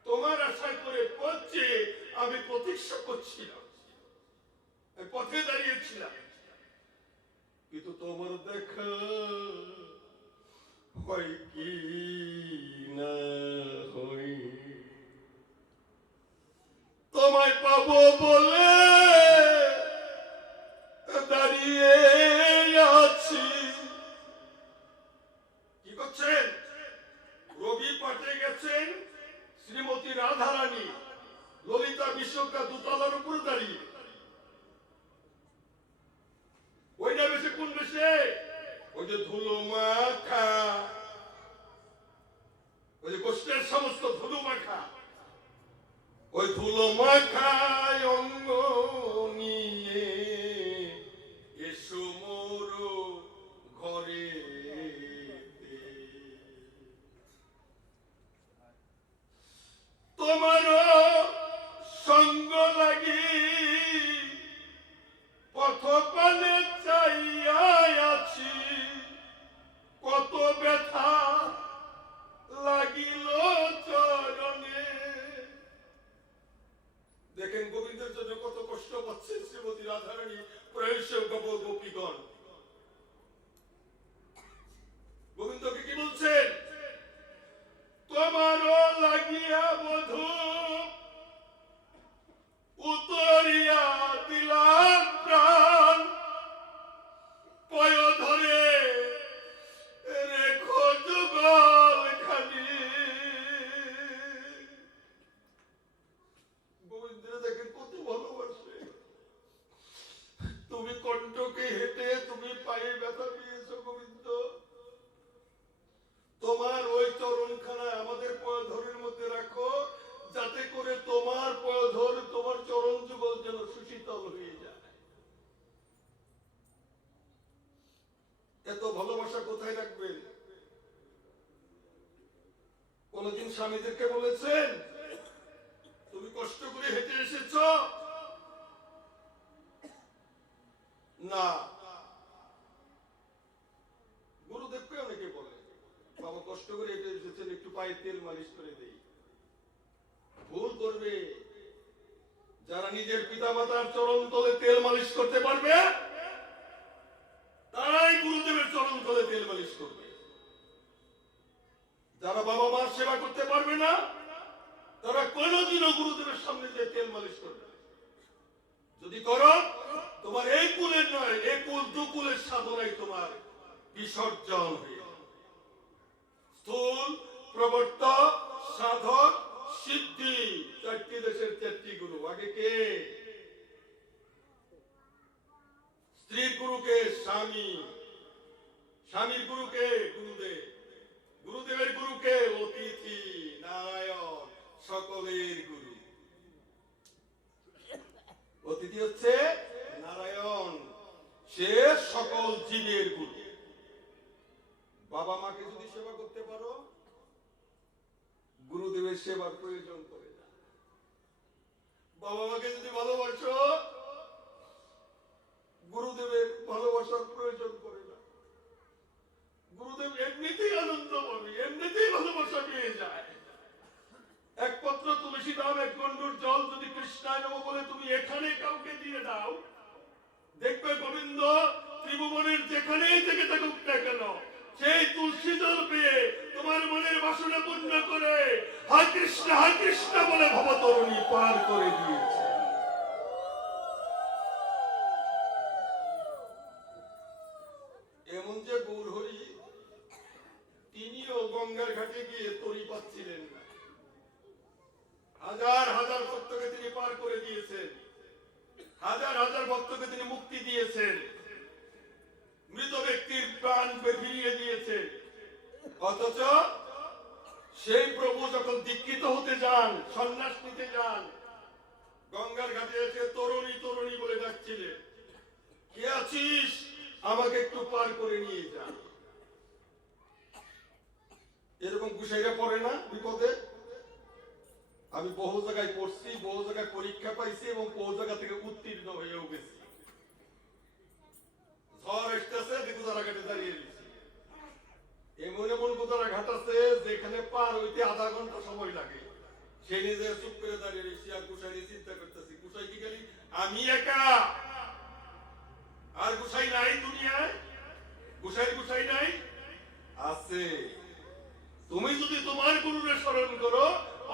তোমার আশায় করে পথে আমি প্রতীক্ষা করছিলাম, পথে দাঁড়িয়েছিলাম, কিন্তু তোমার দেখা হয় কি না হয়, তোমায় পাবো বলে দাঁড়িয়ে আছি। কি করছেন? রবি পাঠে গেছেন, শ্রীমতী রাধারানী ললিতা বিশ্বকা দোতলার উপর দাঁড়িয়ে। ওইটা বেশি কোন বেশে? ওই যে ধুলো মাখা, ওই যে গোষ্ঠের সমস্ত ধুলো মাখা, ওই ধুলো মাখায় অঙ্গ নিয়ে এসো মোর ঘরে। তোমার সঙ্গ লাগি পথ পানে চাইয়া আছি, কত ব্যথা লাগিল চরণে। দেখেন গোবিন্দের জন্য কত কষ্ট পাচ্ছে শ্রীমতী রাধারানী, প্রায়শ গোপীগণ। গোবিন্দকে কি বলছেন? তোমার এত ভালোবাসা কোথায় রাখবেন? কোনদিন স্বামীদেরকে বলেছেন তুমি কষ্ট করে হেঁটে এসেছ? না। গুরুদেবকে অনেকে বলে বাবা কষ্ট করে হেঁটে এসেছেন, একটু পায়ে তেল মালিশ করে দেই। ভুল করবে। যারা নিজের পিতা মাতার চরণ তলে তেল মালিশ করতে পারবে তারাই গুরুদেবের চরণ তলে তেল মালিশ করবে। যারা বাবা মার সেবা করতে পারবে না তারা কোনোদিনও গুরুদেবের সামনে যে তেল মালিশ করবে। যদি করো তোমার এই কুলের নয়, এই কুল দুকুলের সাধনায় তোমার বিসর্জন হয়ে। স্থূল, প্রবর্তক, সাধক, সিদ্ধি, চারটি দেশের চারটি গুরু। আগে কে? স্ত্রীর গুরুকে স্বামী, স্বামীর গুরুকে গুরুদেব, গুরুদেবের গুরুকে অতিথি নারায়ণ, সকলের গুরু। অতিথি হচ্ছে নারায়ণ, সে সকল জীবের গুরু। বাবা মাকে যদি সেবা করতে পারো গুরুদেবের সেবার প্রয়োজন পড়ে না। বাবা মাকে যদি ভালোবাসো গুরুদেবের ভালোবাসার প্রয়োজন পড়ে না। গুরুদেব এমনিতেই আনন্দ পাবে, এমনিতেই ভালোবাসা পেয়ে যায়। এক পত্র তুলসী দাও, এক গন্ডুর জল যদি কৃষ্ণায় নমঃ বলে তুমি এখানে কাউকে দিয়ে দাও, দেখবে গোবিন্দ ত্রিভুবনের যেখানেই থেকে থাকুক না কেন সেই তুলসী জল পেয়ে তোমার মনের বাসনা পূর্ণ করে হা কৃষ্ণ বলে ভবতরণী পার করে দিয়েছে। এমন যে গৌর হরি, তিনিও গঙ্গার ঘাটে গিয়ে তরি পাচ্ছিলেন না। হাজার হাজার ভক্তকে তিনি পার করে দিয়েছেন, হাজার হাজার ভক্তকে তিনি মুক্তি দিয়েছেন, মৃত ব্যক্তির প্রাণ ফিরিয়ে দিয়েছেন। অথচ সেই প্রভু যখন দীক্ষিত হতে যান, সন্ন্যাস নিতে যান, গঙ্গার ঘাটে এসে তরুণী তরুণী বলে ডাকছিলেন, কে আছিস আমাকে একটু পার করে নিয়ে যা। এরকম গুসাইরা পড়ে না বিপদে? আমি বহু জায়গায় পড়ছি, বহু জায়গায় পরীক্ষা পাইছি এবং বহু জায়গা থেকে উত্তীর্ণ হয়েও গেছি। ঝড় আসতেছে, গুদারা ঘাটে দাঁড়িয়ে দিচ্ছি। এমন এমন গুদারা ঘাট আছে যেখানে পার হইতে আধা ঘন্টা সময় লাগে। সে নিজে চুপ করে দাঁড়িয়ে রয়েছি আর গুসাই নিয়ে চিন্তা করতেছি, গুসাই কি গেলি আমি একা, আর গুসাই নাই দুনিয়ায়? গুসাই নাই? আছে। তুমি যদি তোমার গুরুরে স্মরণ করো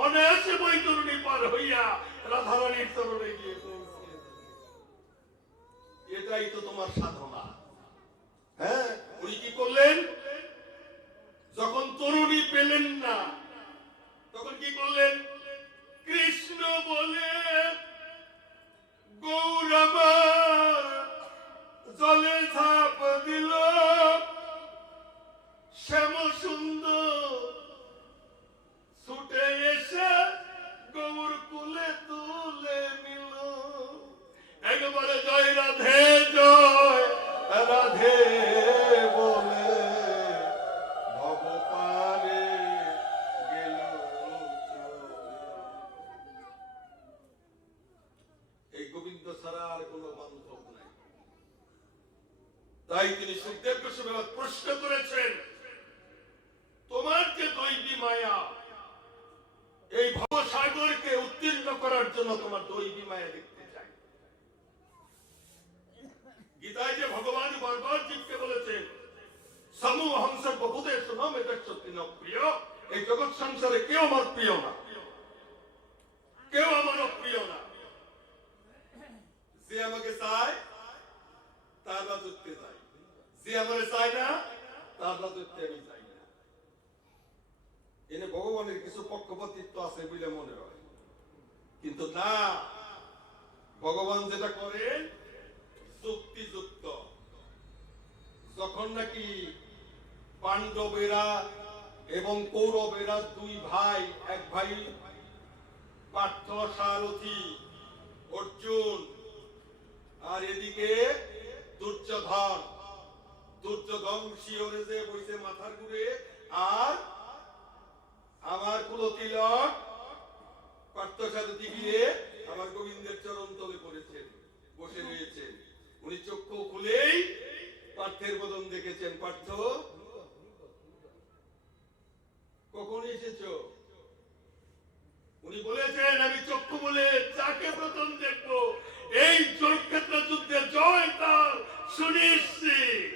অনায়াসে বৈতরণী পার হইয়া রাধারানীর চরণে গিয়ে পৌঁছে। এটাই তো তোমার সাধনা। হ্যাঁ, উনি কি করলেন? যখন তরুণী পেলেন না তখন কি করলেন? কৃষ্ণ বলে গৌর আমার জলে ঝাঁপ দিল, শ্যাম সুন্দর ছুটে এসে গৌর কুলে তুলে নিল। একবারে জয় রাধে জয় রাধে বলে ভব পারে গেল। এই গোবিন্দ ছাড়া আর কোনো বান্ধব নাই। তাই তিনি সুখদেব গোস্বামী প্রশ্ন করেছেন, তোমার যে দৈবী মায়া, এই ভবসাগরকে উত্তীর্ণ করার জন্য তোমার দৈবী মায়া দেখতে চাই। গীতায় যে ভগবান বারবার জীবকে বলেছেন সমু হংস বহুদে শুনম, এটা সত্যি না প্রিয়। এই জগৎ সংসারে কেউ আমার প্রিয় না, কেউ আমার প্রিয় না। যে আমাকে চায় তার রাজত্বে চাই, যে আমাকে চায় না তার রাজত্বে আমি চাই না। এনে ভগবানের কিছু পক্ষপাতিত্ব আছে বলে মনে হয়, কিন্তু না, ভগবান যেটা করেন যুক্তিযুক্ত। যখন নাকি পাণ্ডবেরা এবং কৌরবেরা দুই ভাই, এক ভাই পার্থ সারথী অর্জুন, আর এদিকে দুর্যোধন শিওরে যে বইছে মাথার ঘুরে, আর আমার কুলতিলক পার্থসারথী গিয়ে আমার গোবিন্দের চরণ তলে পড়েছেন, বসে রয়েছেন। উনি চক্ষু খুলেই পার্থের বদন দেখেছেন। পার্থ, কখন এসেছো? উনি বলেছেন, আমি চক্ষু বলে যাকে প্রথম দেখবো এই জয়ক্ষেত্র যুদ্ধে জয় তার সুনিশ্চিত।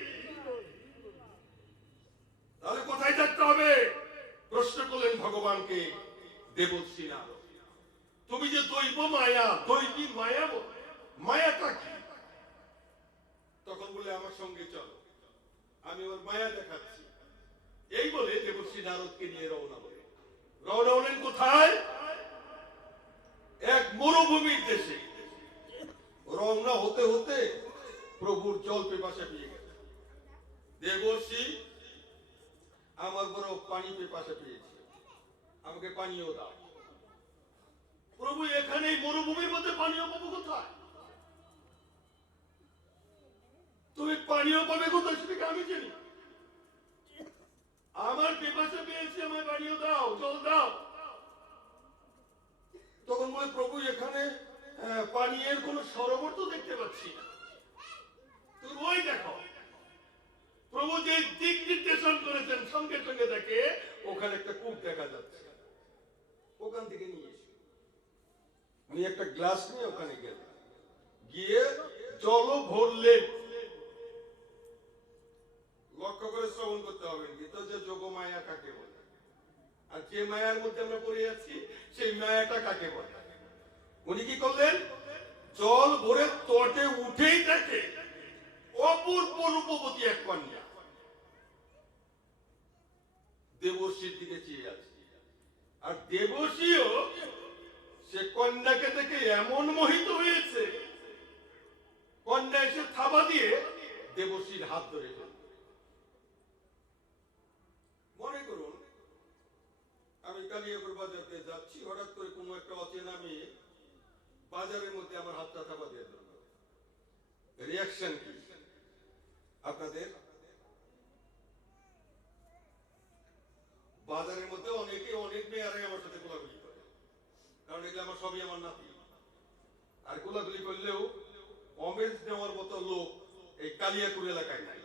তাহলে কোথায় থাকতে হবে? প্রশ্ন করলেন ভগবানকে দেবশ্রী নারদ। তুমি যে দৈব মায়া, দৈবী মায়া, মায়াটা কি? তখন বলে, আমার সঙ্গে চলো, আমি ওর মায়া দেখাচ্ছি। এই বলে দেবশ্রী নারদকে নিয়ে রওনা হলেন। রওনা হলেন কোথায়? এক মরুভূমির দেশে। রওনা হতে হতে প্রভুর জল পিপাসা পেয়ে গেল। দেবশ্রী, আমার বড় পানি পিপাসা পেয়েছে, আমাকে পানীয় দাও। প্রভু, এখানে মরুভূমির মধ্যে পানীয় পাবো কোথায়? তুমি পানীয় পাবে কোথায় সেটাকে আমি জানি। আমার পিপাসা পেয়েছে, আমায় পানীয় দাও, জল দাও। তখন বলে, প্রভু এখানে পানীয়ের কোন সরোবর তো দেখতে পাচ্ছি না। তুমি ওই দেখো। প্রভু যে দিক নির্দেশন করেছেন, সঙ্গে সঙ্গে দেখে ওখানে একটা কূপ দেখা যাচ্ছে, ওখান থেকে নিয়ে এসে উনি একটা গ্লাস নিয়ে ওখানে গেলেন, গিয়ে জল ভরলেন। লক্ষ্য করে শ্রবণ করতে হবে, ভিতর যে যোগ মায়া কাকে বলে, আর যে মায়ার মধ্যে আমরা পড়ে যাচ্ছি সেই মায়াটা কাকে বলে। উনি কি করলেন? জল ভরে তটে উঠেই দেখে অপূর্ব রূপবতী এক কন্যা দেবশ্রীর দিকে চেয়ে আছে। আর দেবশ্রীও সে কন্যাকে দেখে এমন মোহিত হয়েছে, কন্যা এসে থাবা দিয়ে দেবশ্রীর হাত ধরে ফেলল। মনে করুন, আমি কালিয়াপুর বাজার দিয়ে যাচ্ছি, হঠাৎ করে কোনো একটা অচেনা মেয়ে বাজারের মধ্যে আমার হাতটা থাবা দিয়ে দিল। রিয়াকশন কি আপনাদের? বাজারের মধ্যে অনেক মেয়েরাই আমার সাথে গোলাগুলি করে, কারণ এটা আমার সবই আমার নাতি। আর গোলাগুলি করলেও অমেজ নেওয়ার মতো লোক এই কালিয়াপুর এলাকায় নাই।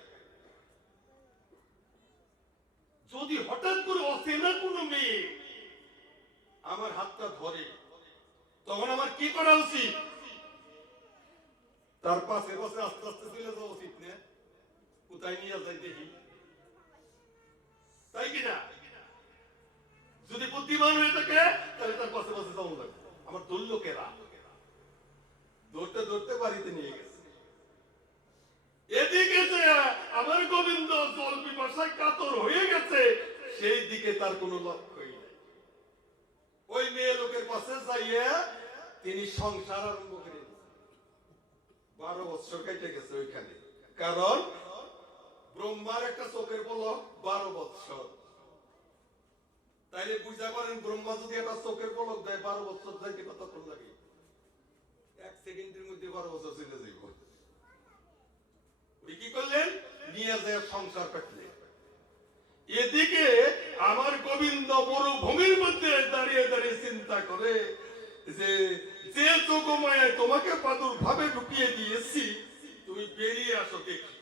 যদি হঠাৎ করে অচেনা কোনো মেয়ে আমার হাতটা ধরে, তখন আমার কি করা উচিত? তার পাশে পাশে আস্তে আস্তে চলে যাওয়া উচিত না? কোথায় নিয়ে যাই দেখি, তাই কিনা? যদি বুদ্ধিমান হয়ে থাকে তাহলে তার পাশে পাশে যাওয়া লাগবে। আমার দল্যকেরা ধরতে ধরতে বাড়িতে নিয়ে গেছে। এদিকে যে আমার গোবিন্দ জল পিপাসায় কাতর হয়ে গেছে, সেই দিকে তার কোনো লক্ষ্যই নাই। ওই মেয়ে লোকের পাশে যাইয়া তিনি সংসার আরম্ভ করে 12 বছর কেটে গেছে ওইখানে। কারণ ব্রহ্মার একটা চোখের পলক 12 বছর। তাইলে বুঝতে পারেন, ব্রহ্মা যদি একটা চোখের পলক দেয় 12 বছর যাইতে কতক্ষণ লাগে? 1 সেকেন্ডের মধ্যে 12 বছর চলে যাইব। উনি কি করলেন? নিয়ে যায় সংসার কাটলেন। এদিকে আমার গোবিন্দ মরুভূমির মধ্যে দাঁড়িয়ে দাঁড়িয়ে চিন্তা করে যে যে যোগমায়ায় তোমাকে প্রাদুর্ভাবে ঢুকিয়ে দিয়েছি, তুমি বেরিয়ে আসো দেখি।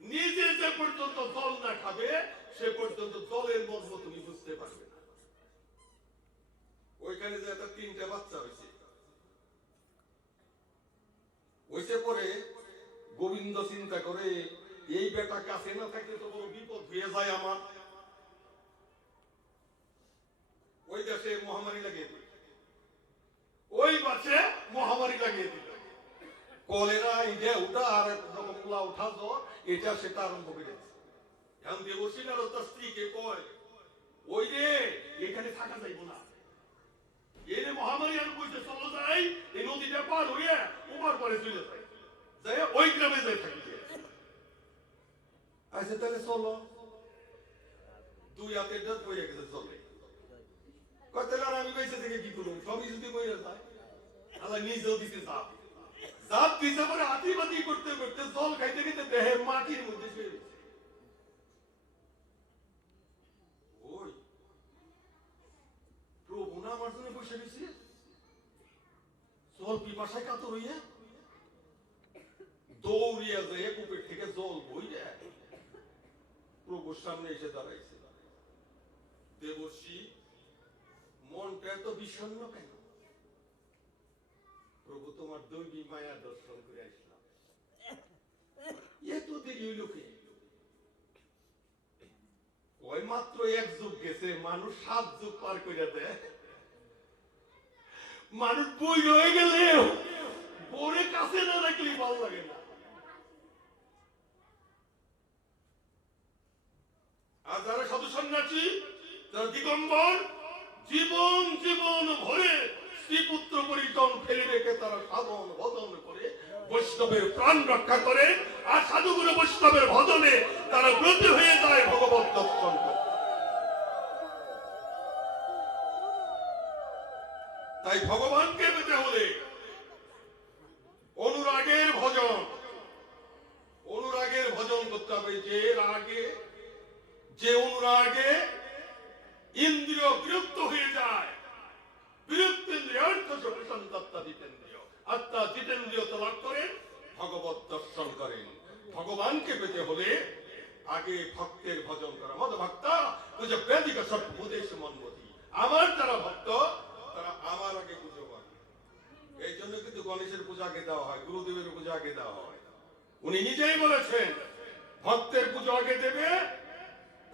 নিজে যে পর্যন্ত জল না খাবে সে পর্যন্ত জলের মর্ম তুমি বুঝতে পারবে না। ওইখানে যে একটা 3টে বাচ্চা হয়েছে, হয়েছে পরে গোবিন্দ চিন্তা করে, এই বেটা কাছে না থাকলে তো বড় বিপদ হয়ে যায় আমার। ওই দেশে মহামারী লাগিয়ে দিল, ওই বাসে মহামারী লাগিয়ে দিল। কলেরা, ইন্ডিয়া উঠা আর রকমগুলা উঠা জ্বর, এটা সেটা আরম্ভ করে দিচ্ছে। এখন দেবশ্রী নারদ তার স্ত্রীকে কয়, ওই রে এখানে থাকা যাইব না, এনে মহামারী আর কইছে চলো যাই, এই নদীটা পার হইয়া ওপার পরে চলে যায়, যাই ওই গ্রামে যাই থাকি। আচ্ছা তাহলে চলো। 2 হাতে ডর পড়ে গেছে, চলে। কয় তাহলে আর আমি বেঁচে থেকে কি করবো? সবই যদি মরে যায়। আল্লাহ নিজেও দিতে চাপ দিতে পারে, হাতি বাতি করতে করতে জল খাইতে খেতে দেহের মাটির মধ্যে শুয়ে গেছে। আশায় কাতর হইয়া দৌড়িয়া যায় কূপের থেকে জল বইয়া প্রভুর সামনে এসে দাঁড়াইছে। দেবর্ষি, মনটা এত বিষণ্ণ কেন? প্রভু, তোমার দৈবী মায়া দর্শন করে আসলাম। এত দেরি হইল কে? ওই মাত্র এক যুগ গেছে, মানুষ 7 যুগ পার করে দেয়। মানুষ বই হয়ে গেলে বোরে কাছে না রাখলে ভালো লাগে না। আর যারা সাধু সন্ন্যাসী, যারা দিগম্বর, জীবন জীবন ভরে শ্রীপুত্র পরিজন ফেলে রেখে তারা সাধন ভজন করে বৈষ্ণবের প্রাণ রক্ষা করে, আর সাধুগুরু বৈষ্ণবের ভজনে তারা ব্রতী হয়ে যায় ভগবত দর্শন করে। তাই ভগবানকে পেতে হলে অনুরাগের ভজন, অনুরাগের ভজন করতে হবে। যে অনুরাগে ইন্দ্রিয় বিরক্ত হয়ে যায়, বিরক্ত ইন্দ্রিয় অর্থ সন্তাত্মা জিতেন্দ্রিয়, আত্মা জিতেন্দ্রিয় লাভ করেন, ভগবত দর্শন করেন। ভগবানকে পেতে হলে আগে ভক্তের ভজন করা। মদ ভক্তা তুঝে বেদিক সব উপদেশ মনমতি। আমার যারা ভক্ত তারা আমার আগে পুজো করে। এই জন্য কিন্তু গণেশের পূজা আগে দেওয়া হয়, গুরুদেবের পূজা আগে দেওয়া হয়। উনি নিজেই বলেছেন ভক্তের পূজা আগে দেবে,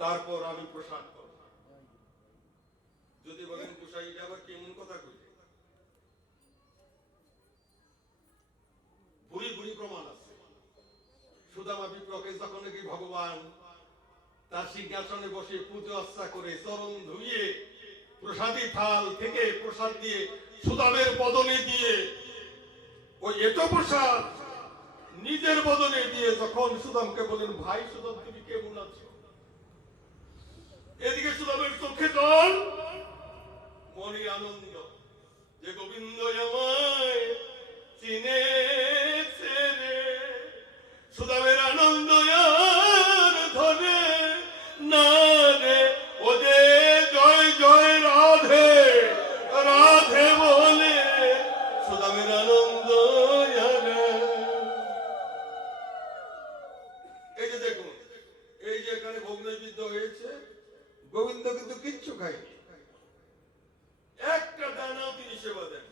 তারপর আমি প্রসাদ করব। যদি বলেন গোসাইটা আবার কেমন কথা কইছে, ভুরি ভুরি প্রমাণ আছে। সুদামা বিপ্রকে যখন নাকি ভগবান তার সিংহাসনে বসে পুজো অর্চনা করে চরণ ধুইয়ে প্রসাদী থাল থেকে প্রসাদ দিয়ে সুদামের বদনে দিয়ে, ওই এত প্রসাদ নিজের বদনে দিয়ে যখন সুদামকে বলেন, ভাই সুদাম তুমি কেমন আছো? এদিকে সুদামের চোখে জল, মনে আনন্দ যে গোবিন্দ আমায় চিনেছে রে। সুদামের আনন্দ আর ধরে না রে, ওদে জয় জয় রাধে রাধে বলে সুদামের আনন্দ। এই যে দেখুন, এই যে এখানে ভোগ নৈবেদ্য হয়েছে, গোবিন্দ কিন্তু কিচ্ছু খায়নি, একটা দানাও তিনি সেবা দেন।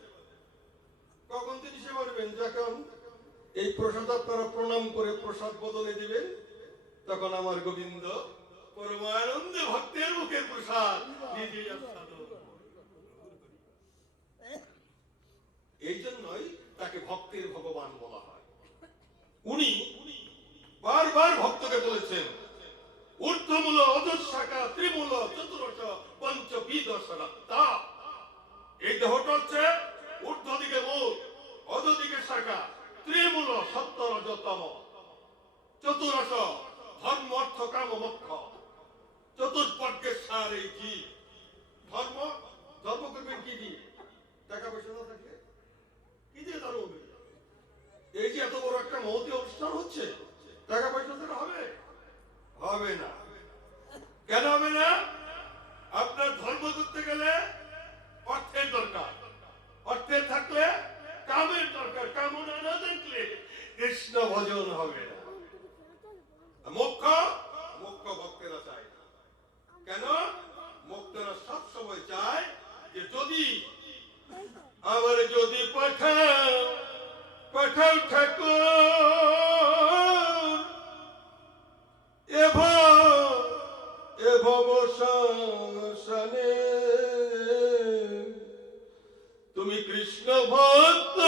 কখন তিনি সেবা দেবেন? যখন এই প্রসাদ আপনারা প্রণাম করে প্রসাদ বদলে দিবেন, তখন আমার গোবিন্দ পরমানন্দে ভক্তের মুখের প্রসাদ নিজেই আস্বাদন। এই জন্যই তাকে ভক্তের ভগবান বলা হয়। উনি বারবার ভক্তকে বলেছেন, ঊর্ধ্বমূল অধঃশাখা ত্রিমূল চতুর্দশ পঞ্চবিধ সনাত্তা। এই দেহটা হচ্ছে ঊর্ধ্ব দিকে মূল, অধ দিকে শাখা, ত্রিমূল সপ্তরজতম, চতুর্দশ ধর্ম অর্থ কাম মোক্ষ, চতুর্বর্গের সার এই জীব। ধর্ম ধর্ম করবেন কি দিয়ে? টাকা পয়সা না থাকলে কি দিয়ে ধর্ম করবেন? এই যে এত বড় একটা মহতী অনুষ্ঠান হচ্ছে, টাকা পয়সা ছাড়া হবে? হবে না। কেন হবে না? আপনার ধর্ম করতে গেলে অর্থের দরকার, অর্থের থাকলে কামের দরকার, কামনা না থাকলে কৃষ্ণ ভজন হবে না। মোক্ষ, মোক্ষ ভক্তেরা চায় না। কেন? ভক্তেরা সব সময় চায় যে যদি আবার যদি পাঠাও পাঠাও ঠাকুর এ ভব সংসারে, তুমি কৃষ্ণ ভক্ত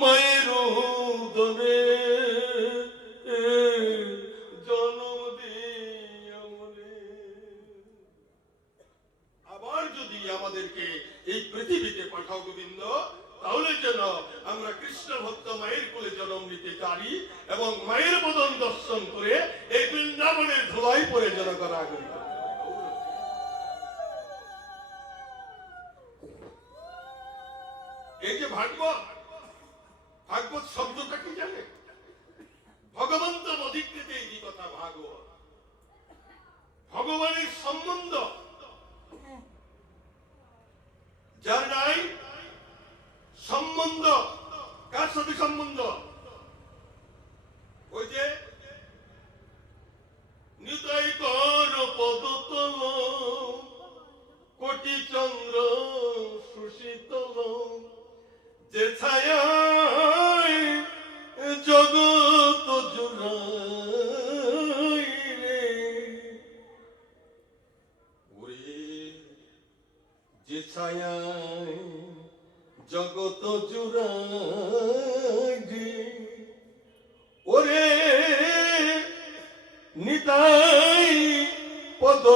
মায়ের উদরে জন্ম দিয়া মনে। আবার যদি আমাদেরকে এই পৃথিবীতে পাঠাও গোবিন্দ, তাহলে যেন আমরা কৃষ্ণ ভক্ত মায়ের কোলে জন্ম নিতে পারি এবং মায়ের বদন দর্শন করে এই বৃন্দাবনের ধুলাই পরে যেন গড়াগড়ি। এই যে ভাগবত, ভাগবত শব্দটা কি জানে? ভগবন্ত অধিকৃত এই কথা ভাগবত, ভগবানের সম্বন্ধ যার নাই, সম্বন্ধ নিতাই পদ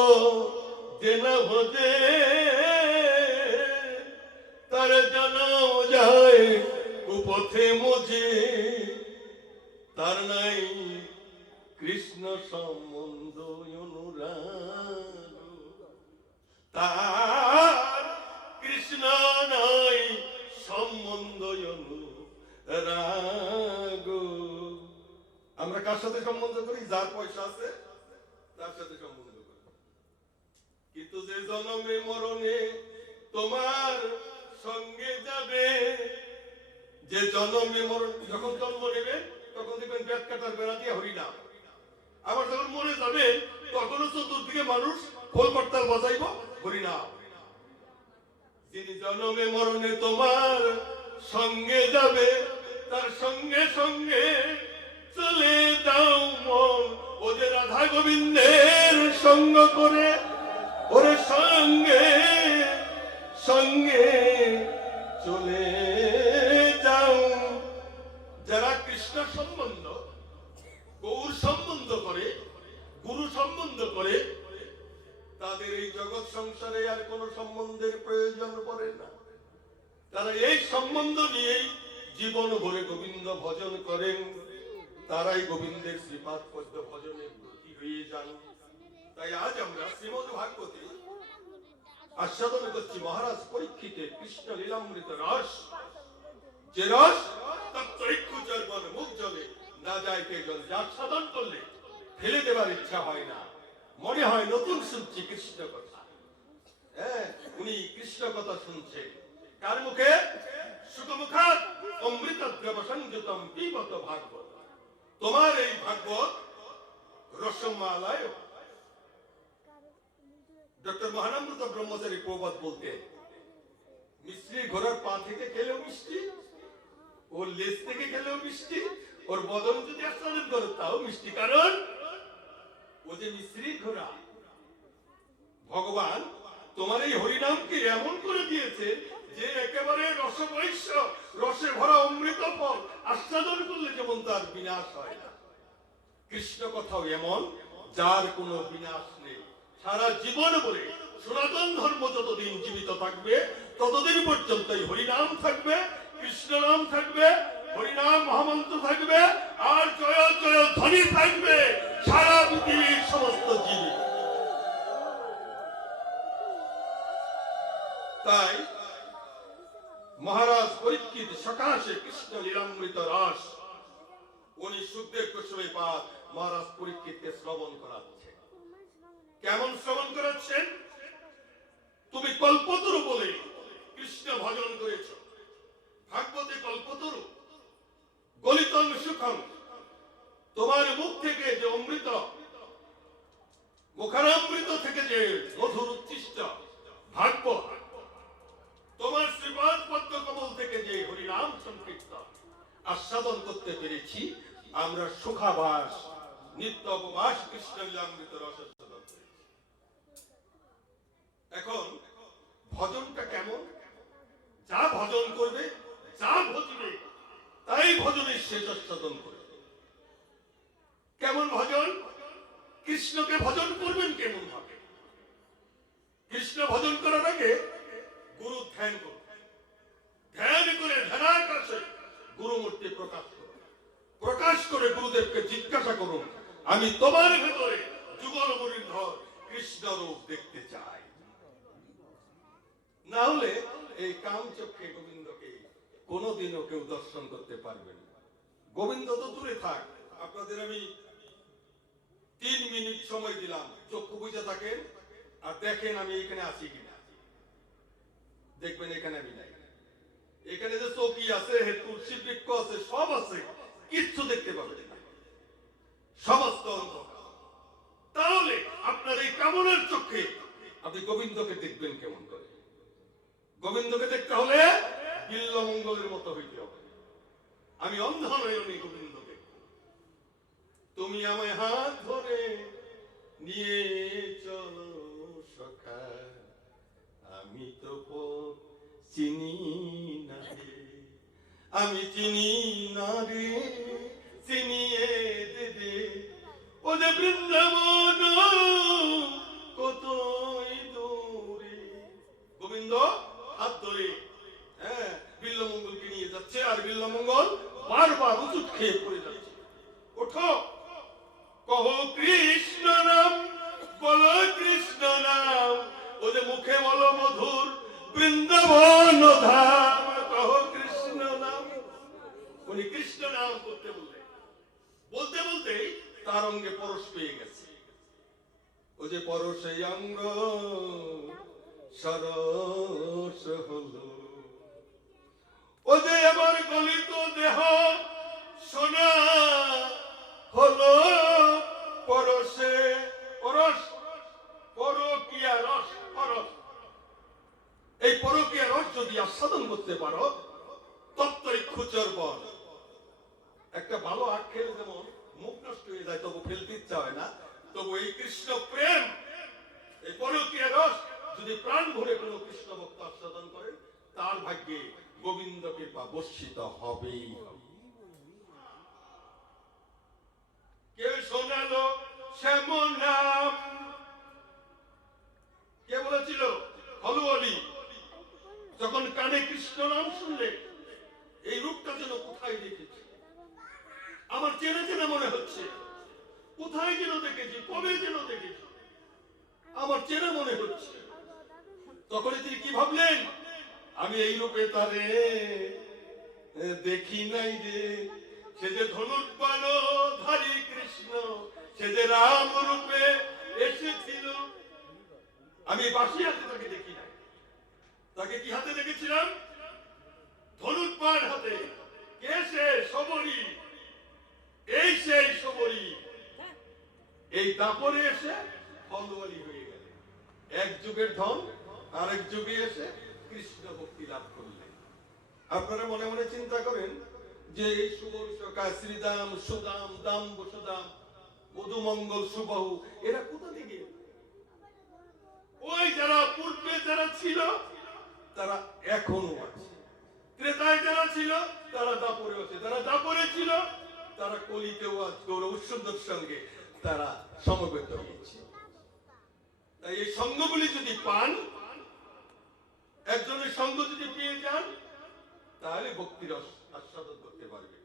যেন ভজে তার জানাও যায় কুপথে মজে তার নাই কৃষ্ণ সম্বন্ধ অনুরাগ তার কৃষ্ণ নাই সম্বন্ধ অনুরাগ আমরা কার সাথে সম্বন্ধ করি যার পয়সা আছে তার সাথে সম্বন্ধ করি কিন্তু যে জন্মে মরণে তোমার সঙ্গে যাবে যে জন্মে মরণ যখন জন্ম নেবে তখন দেখবেন ব্যাট কাটার বেড়া দিয়ে হরিনাম আবার যখন মরে যাবে তখনও চতুর্দিকে মানুষ খোল করতাল বাজাইব হরিনাম যিনি জন্মে মরণে তোমার সঙ্গে যাবে তার সঙ্গে সঙ্গে চলে যাও মন ওদের রাধা গোবিন্দের সঙ্গ করে ওরে সঙ্গে সঙ্গে চলে যাও যারা কৃষ্ণ সম্বন্ধ গৌর সম্বন্ধ করে গুরু সম্বন্ধ করে তাদের এই জগৎ সংসারে আর কোন সম্বন্ধের প্রয়োজন পড়ে না তারা এই সম্বন্ধ নিয়েই জীবন ভরে গোবিন্দ ভজন করেন তারাই গোবিন্দের শ্রীপাদ পদ্ম ভজনে ব্রতী হয়ে যান তাই আজ আমরা শ্রীমদ ভাগবতে আস্বাদন করছি মহারাজ পরীক্ষিতে কৃষ্ণ লীলামৃত রস যে রস তত্ত্বৈক্যুচর্বণ মুখ জলে না যায় কে জল যার সাধন করলে ফেলে দেবার ইচ্ছা হয় না মনে হয় নতুন শুনছি কৃষ্ণ কথা হ্যাঁ উনি কৃষ্ণ কথা শুনছেন কার মুখে সুখমুখাত অমৃত দ্রব সংযুতম পিবত ভাগবত তোমার এই ভাগবত রসমালায় ডক্টর মহানামৃত ব্রহ্মচারী প্রবাদ বলতে মিষ্টি ঘোড়ার পা থেকে খেলেও মিষ্টি ওর লেজ থেকে খেলেও মিষ্টি ওর বদন যদি আস্বাদন করো তাও মিষ্টি কারণ ও যে মিশ্রি ঘোড়া ভগবান তোমার এই হরিনামকে এমন করে দিয়েছে যে একেবারে রসবৈশ্য রসে ভরা অমৃত ফল আস্বাদন করলে যেমন তার বিনাশ হয় না কৃষ্ণ কথাও এমন যার কোনো বিনাশ নেই সারা জীবন বলে সনাতন ধর্ম যতদিন জীবিত থাকবে ততদিন পর্যন্ত এই হরিনাম থাকবে কৃষ্ণ নাম থাকবে হরিনাম মহামন্ত্র থাকবে আর জয় জয় ধ্বনি থাকবে সারা পৃথিবীর সমস্ত জীব তাই মহারাজ পরীক্ষিত সকাশে কৃষ্ণ লীলামৃত রস উনি সুখদেব গোস্বামী পাদ মহারাজ পরীক্ষিতকে শ্রবণ করাচ্ছে কেমন শ্রবণ করাচ্ছেন তুমি কল্পতরু বলে কৃষ্ণ ভজন করেছ ভাগবতে কল্পতরু গলিতং সুখম তোমার মুখ থেকে যে অমৃত মুখারামৃত থেকে যে মধুর উচ্ছিষ্ট ভাগবত তোমার শ্রীপাদ পদ্ম কমল থেকে যে হরিনাম সংকীর্তন আস্বাদন করতে পেরেছি আমরা সুখাবাস নিত্য উপবাস কৃষ্ণ লীলামৃত রস আস্বাদন করেছি এখন ভজনটা কেমন যা ভজন করবে যা ভজবে তাই ভজনের শেষ আস্বাদন করবে কেমন ভজন কৃষ্ণকে ভজন করবেন কেমন ভাবে কৃষ্ণ ভজন করার আগে গুরু ধ্যান করুন ধ্যান করে ধ্যানার কাছে গুরুমূর্তি প্রকাশ করে গুরুদেবকে জিজ্ঞাসা করুন আমি তোমার ভেতরে যুগল মুরলীধর কৃষ্ণ রূপ দেখতে চাই না হলে এই কাম চক্ষে গোবিন্দকে কোনোদিনও কেউ দর্শন করতে পারবেন না গোবিন্দ তো দূরে থাক আপনাদের আমি 3 মিনিট সময় দিলাম চক্ষু বুঝে থাকেন আর দেখেন আমি এখানে আছি কিনা দেখবেন এখানে আমি নাই এখানে যে চৌকি আছে তুলসী বৃক্ষ আছে সব আছে কিচ্ছু দেখতে পাবেন না সমস্ত অন্ধকার তাহলে আপনার এই কামনার চোখে আপনি গোবিন্দকে দেখবেন কেমন করে গোবিন্দকে দেখতে হলে বিল্বমঙ্গলের মতো হইতে হবে আমি অন্ধ নয়নি গোবিন্দ দেখব তুমি আমায় হাত ধরে নিয়ে চলো সখা আমি তো চিনি না রে আমি চিনি না রে চিনিয়ে দে ও যে বৃন্দাবন কতই দূরে। গোবিন্দ হাত ধরে হ্যাঁ বিল্লমঙ্গলকে নিয়ে যাচ্ছে, আর বিল্লমঙ্গল বারবার উচুট খেয়ে পড়ে যাচ্ছে। ওঠো, কহ কৃষ্ণ নাম, বলো কৃষ্ণ নাম, ও যে মুখে বলো মধুর বৃন্দাবন ধাম, কহ কৃষ্ণ নাম। উনি কৃষ্ণ নাম করতে বললেন, বলতে বলতে তার অঙ্গে পরশ পেয়ে গেছে। ও যে পরশে অঙ্গ সরস হলো, ও যে এবার গলিত দেহ সোনা হলো পরশে। পরশ, পরকীয়া রস, পরশ। এই পরকীয়া রস যদি আস্বাদন করতে পারো তত্ত্বই খুচর বল। একটা ভালো আখ খেলে যেমন মুখ নষ্ট হয়ে যায় তবু ফেলতে ইচ্ছা হয় না, তবু এই কৃষ্ণ প্রেম, এই পরকীয়া রস যদি প্রাণ ভরে কোনো কৃষ্ণ ভক্ত আস্বাদন করে তার ভাগ্যে গোবিন্দ কৃপা বর্ষিত হবেই হবে। কেউ শোনালো শ্যামন নাম, কে বলেছিল? হলুয়ালি। যখন কানে কৃষ্ণ নাম শুনলে এই রূপটা যেন কোথায় দেখেছি, আমার চেনা চেনা মনে হচ্ছে, কোথায় যেন দেখেছি, কবে যেন দেখেছি, আমার চেনা মনে হচ্ছে। তখন তিনি কি ভাবলেন? আমি এই রূপে তারে দেখি নাই রে, সে যে ধনুর্বাণ ধারী কৃষ্ণ, সে যে রাম রূপে এসেছিল। আমি বাঁশি হাতে তাকে দেখি নাই, তাকে কি হাতে দেখেছিলাম? ধনুর্বাণ হাতে। কে সে? শবরী। এই সেই শবরী এই দাপরে এসে ফলওয়ালি হয়ে গেল। এক যুগের ধন আরেক যুগে এসে কৃষ্ণ ভক্তি লাভ করলেন। আপনারা মনে মনে চিন্তা করেন যে এই সুবর্ষকা, শ্রীদাম, সুদাম, দাম, বসুদাম, মধুমঙ্গল, সুবাহু এরা কোথা থেকে? ওই যারা পূর্বে যারা ছিল তারা এখনো আছে। ত্রেতায় যারা ছিল তারা দাপরে আছে, তারা দাপরে ছিল তারা কলিতেও আছে, গৌরবসুন্দর সঙ্গে তারা সমবেত হয়েছে। তাই এই সঙ্গগুলি যদি পান, একজনের সঙ্গ যদি পেয়ে যান, তাহলে ভক্তিরস আস্বাদন করতে পারবে।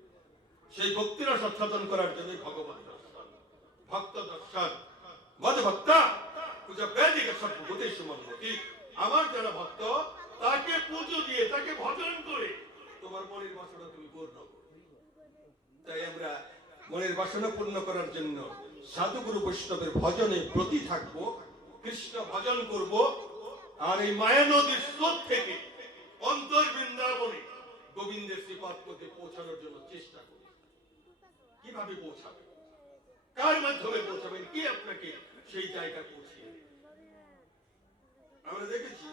সেই ভক্তিরস আস্বাদন করার জন্য ভগবান দর্শন, ভক্ত দর্শন, মদ ভক্তা পূজা বেদিকে সর্বভূতে সুমন্বতি। আমার যারা ভক্ত তাকে পুজো দিয়ে, তাকে ভজন করে তোমার মনের বাসনা তুমি পূর্ণ করো। তাই আমরা মনের বাসনা পূর্ণ করার জন্য সাধুগুরু বৈষ্ণবের ভজনে ব্রতী থাকবো, কৃষ্ণ ভজন করব, আর এই মায়া নদীর স্রোত থেকে অন্তর বৃন্দাবনে গোবিন্দের শ্রীপাদ পথে পৌঁছানোর জন্য চেষ্টা করি। কিভাবে পৌঁছাবে, কার মাধ্যমে পৌঁছাবেন, কি আপনাকে সেই জায়গায় পৌঁছিয়ে দেবে? আমরা দেখেছি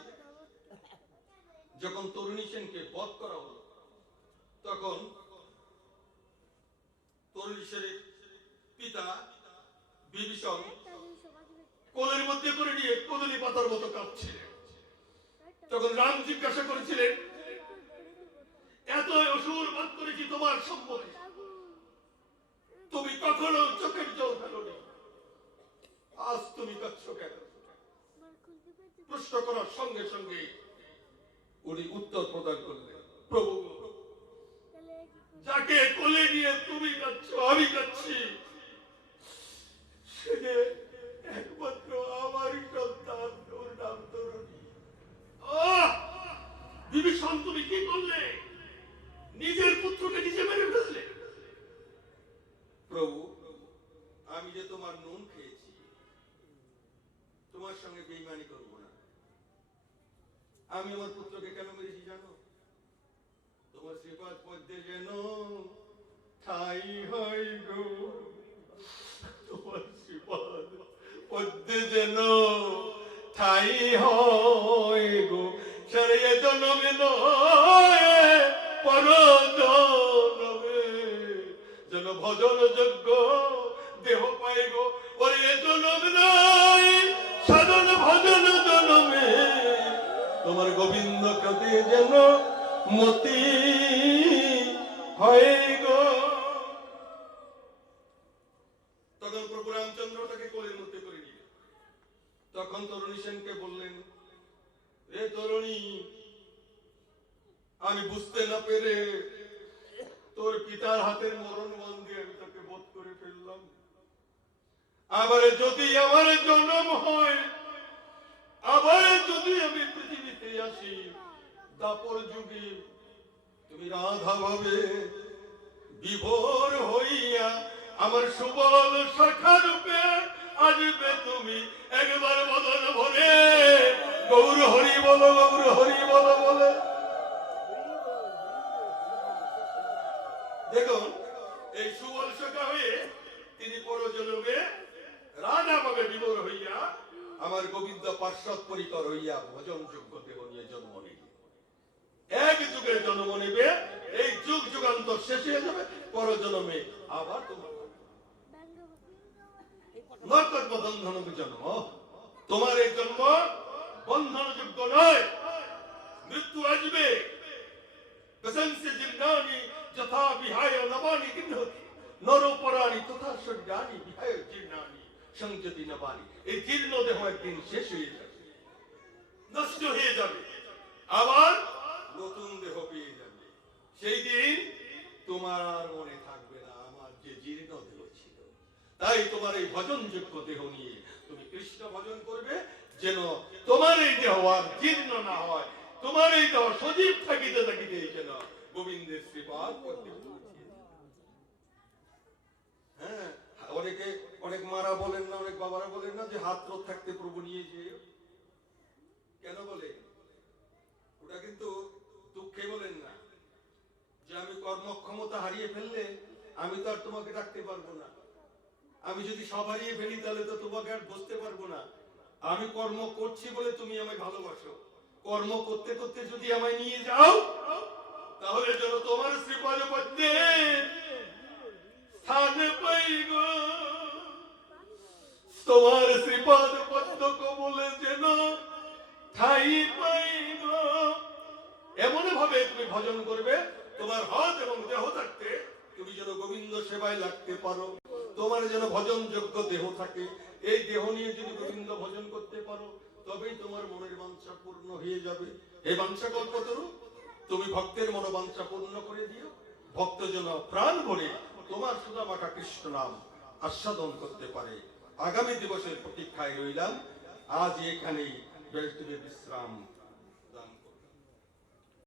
যখন তরুণী সেনকে বধ করা হলো, তখন তরুণী সেনের পিতা বিভীষণ কোলের মধ্যে করে নিয়ে কদলী পাতার মতো কাঁদছিলেন। তখন রাম জিজ্ঞাসা করেছিলেন, এত অসুর বাদ করেছি তোমার সম্মুখে, তুমি কখনো চোখের জল ফেলোনি, আজ তুমি কাঁদছো কেন? প্রশ্ন করার সঙ্গে সঙ্গে উনি উত্তর প্রদান করলেন, প্রভু যাকে কোলে নিয়ে তুমি কাঁদছো আমি কাঁদছি, সে যে একমাত্র আমারই সন্তান, ওর নাম তরুণী। বিভীষণ তুমি কি করলে? নিজের পুত্রকে নিজে মেরে ফেললে। প্রভু আমি যে তোমার নুন খেয়েছি, তোমার সঙ্গে বেঈমানি করব না। আমি আমার পুত্রকে কেন মেরেছি জানো? তোমার শ্রীপাদ পদ্মে যেন ঠাই হয় গো, তোমার শ্রীপাদ পদ্মে যেন ঠাই হয় গো, সারে জনমে নয় পর জনমে যেন ভজন যোগ্য দেহ পাই গো। ওরে জনম নয় সাধন ভজন জনমে তোমার গোবিন্দ কতে যেন মতি হয় গো। তখন তখন প্রভু রামচন্দ্র তাকে কোলের মধ্যে করে নিলেন। তখন তরুণী সেনকে বললেন, এ তরুণী, আমি বুঝতে না পেরে তোর পিতার হাতের মরণ বন্দী আমি তাকে বধ করে ফেললাম। আবার যদি আমার জন্ম হয়, আবার যদি আমি পৃথিবীতে আসি দাপর যুগে, তুমি রাধা ভাবে বিভোর হইয়া আমার সুবল শাখা রূপে আসবে তুমি একবার বদন ভরে গৌর হরি বলো, গৌর হরি বলো বলে। দেখুন, এই সুবল শাখা হয়ে তিনি পরজন্মে রাধা ভাবে বিভোর হইয়া আমার গোবিন্দ পার্শ্বদ পরিকর হইয়া ভজন যোগ্য দেহ নিয়ে জন্ম নিলেন। এক যুগের জন্ম নেবে, এই যুগ যুগান্তর শেষ হয়ে যাবে, পরজন্মে আবার তোমার নরকট বন্ধন জন্ম। তোমার এই জন্ম বন্ধন যোগ্য নয়, মৃত্যু আসবে। বসন্সে জিন্নানি যথা বিহায় নবানি গৃহতি নরপরাণী তথা শরীরানি বিহায় জীর্ণানি সংযতি নবানি। এই জীর্ণ দেহ একদিন শেষ হয়ে যাবে, নষ্ট হয়ে যাবে, আবার নতুন দেহ পেয়ে যাবে। সেই দিন তোমার আর মনে থাকবে না আমার যে জীর্ণ দেহ ছিল। তাই তোমার এই ভজন যোগ্য দেহ নিয়ে তুমি কৃষ্ণ ভজন করবে, যেন তোমার এই দেহ আর জীর্ণ না হয়, তোমার এই দেহ সজীব থাকিতে থাকিতে যেন গোবিন্দের শ্রীপাদ করতে। হ্যাঁ, অনেক মারা বলেন না, অনেক বাবারা বলেন না যে হাত রোদ থাকতে প্রভু নিয়ে যেও। কেন বলে? ওটা কিন্তু দুঃখে বলেন না যে আমি কর্মক্ষমতা হারিয়ে ফেললে আমি তো আর তোমাকে ডাকতে পারবো না। আমি যদি সব হারিয়ে ফেলি তাহলে তো তোমাকে আর বসতে পারবো না। আমি কর্ম করছি বলে তুমি আমায় ভালোবাসো। কর্ম করতে করতে যদি আমায় নিয়ে যাও, তাহলে যেন তোমার শ্রীপাদ পদ্মে স্থান পাই গো, তোমার শ্রীপাদ পদ্ম কমলে যেন ঠাই পাই গো। এমন ভাবে তুমি ভজন করবে, তোমার হাত এবং দেহ থাকতে তুমি যেন গোবিন্দ সেবায় লাগতে পারো, তোমার যেন ভজন যোগ্য দেহ থাকে। এই দেহ নিয়ে যদি গোবিন্দ ভজন করতে পারো, তবেই তোমার মনের বাঞ্ছা পূর্ণ হয়ে যাবে। এই বাঞ্ছা কল্পতরু তুমি ভক্তের মনোবাঞ্ছা পূর্ণ করে দিও। ভক্ত যেন প্রাণ ভরে তোমার সুদামাখা কৃষ্ণ নাম আস্বাদন করতে পারে। আগামী দিবসের প্রতীক্ষায় রইলাম। আজ এখানেই বিশ্রাম।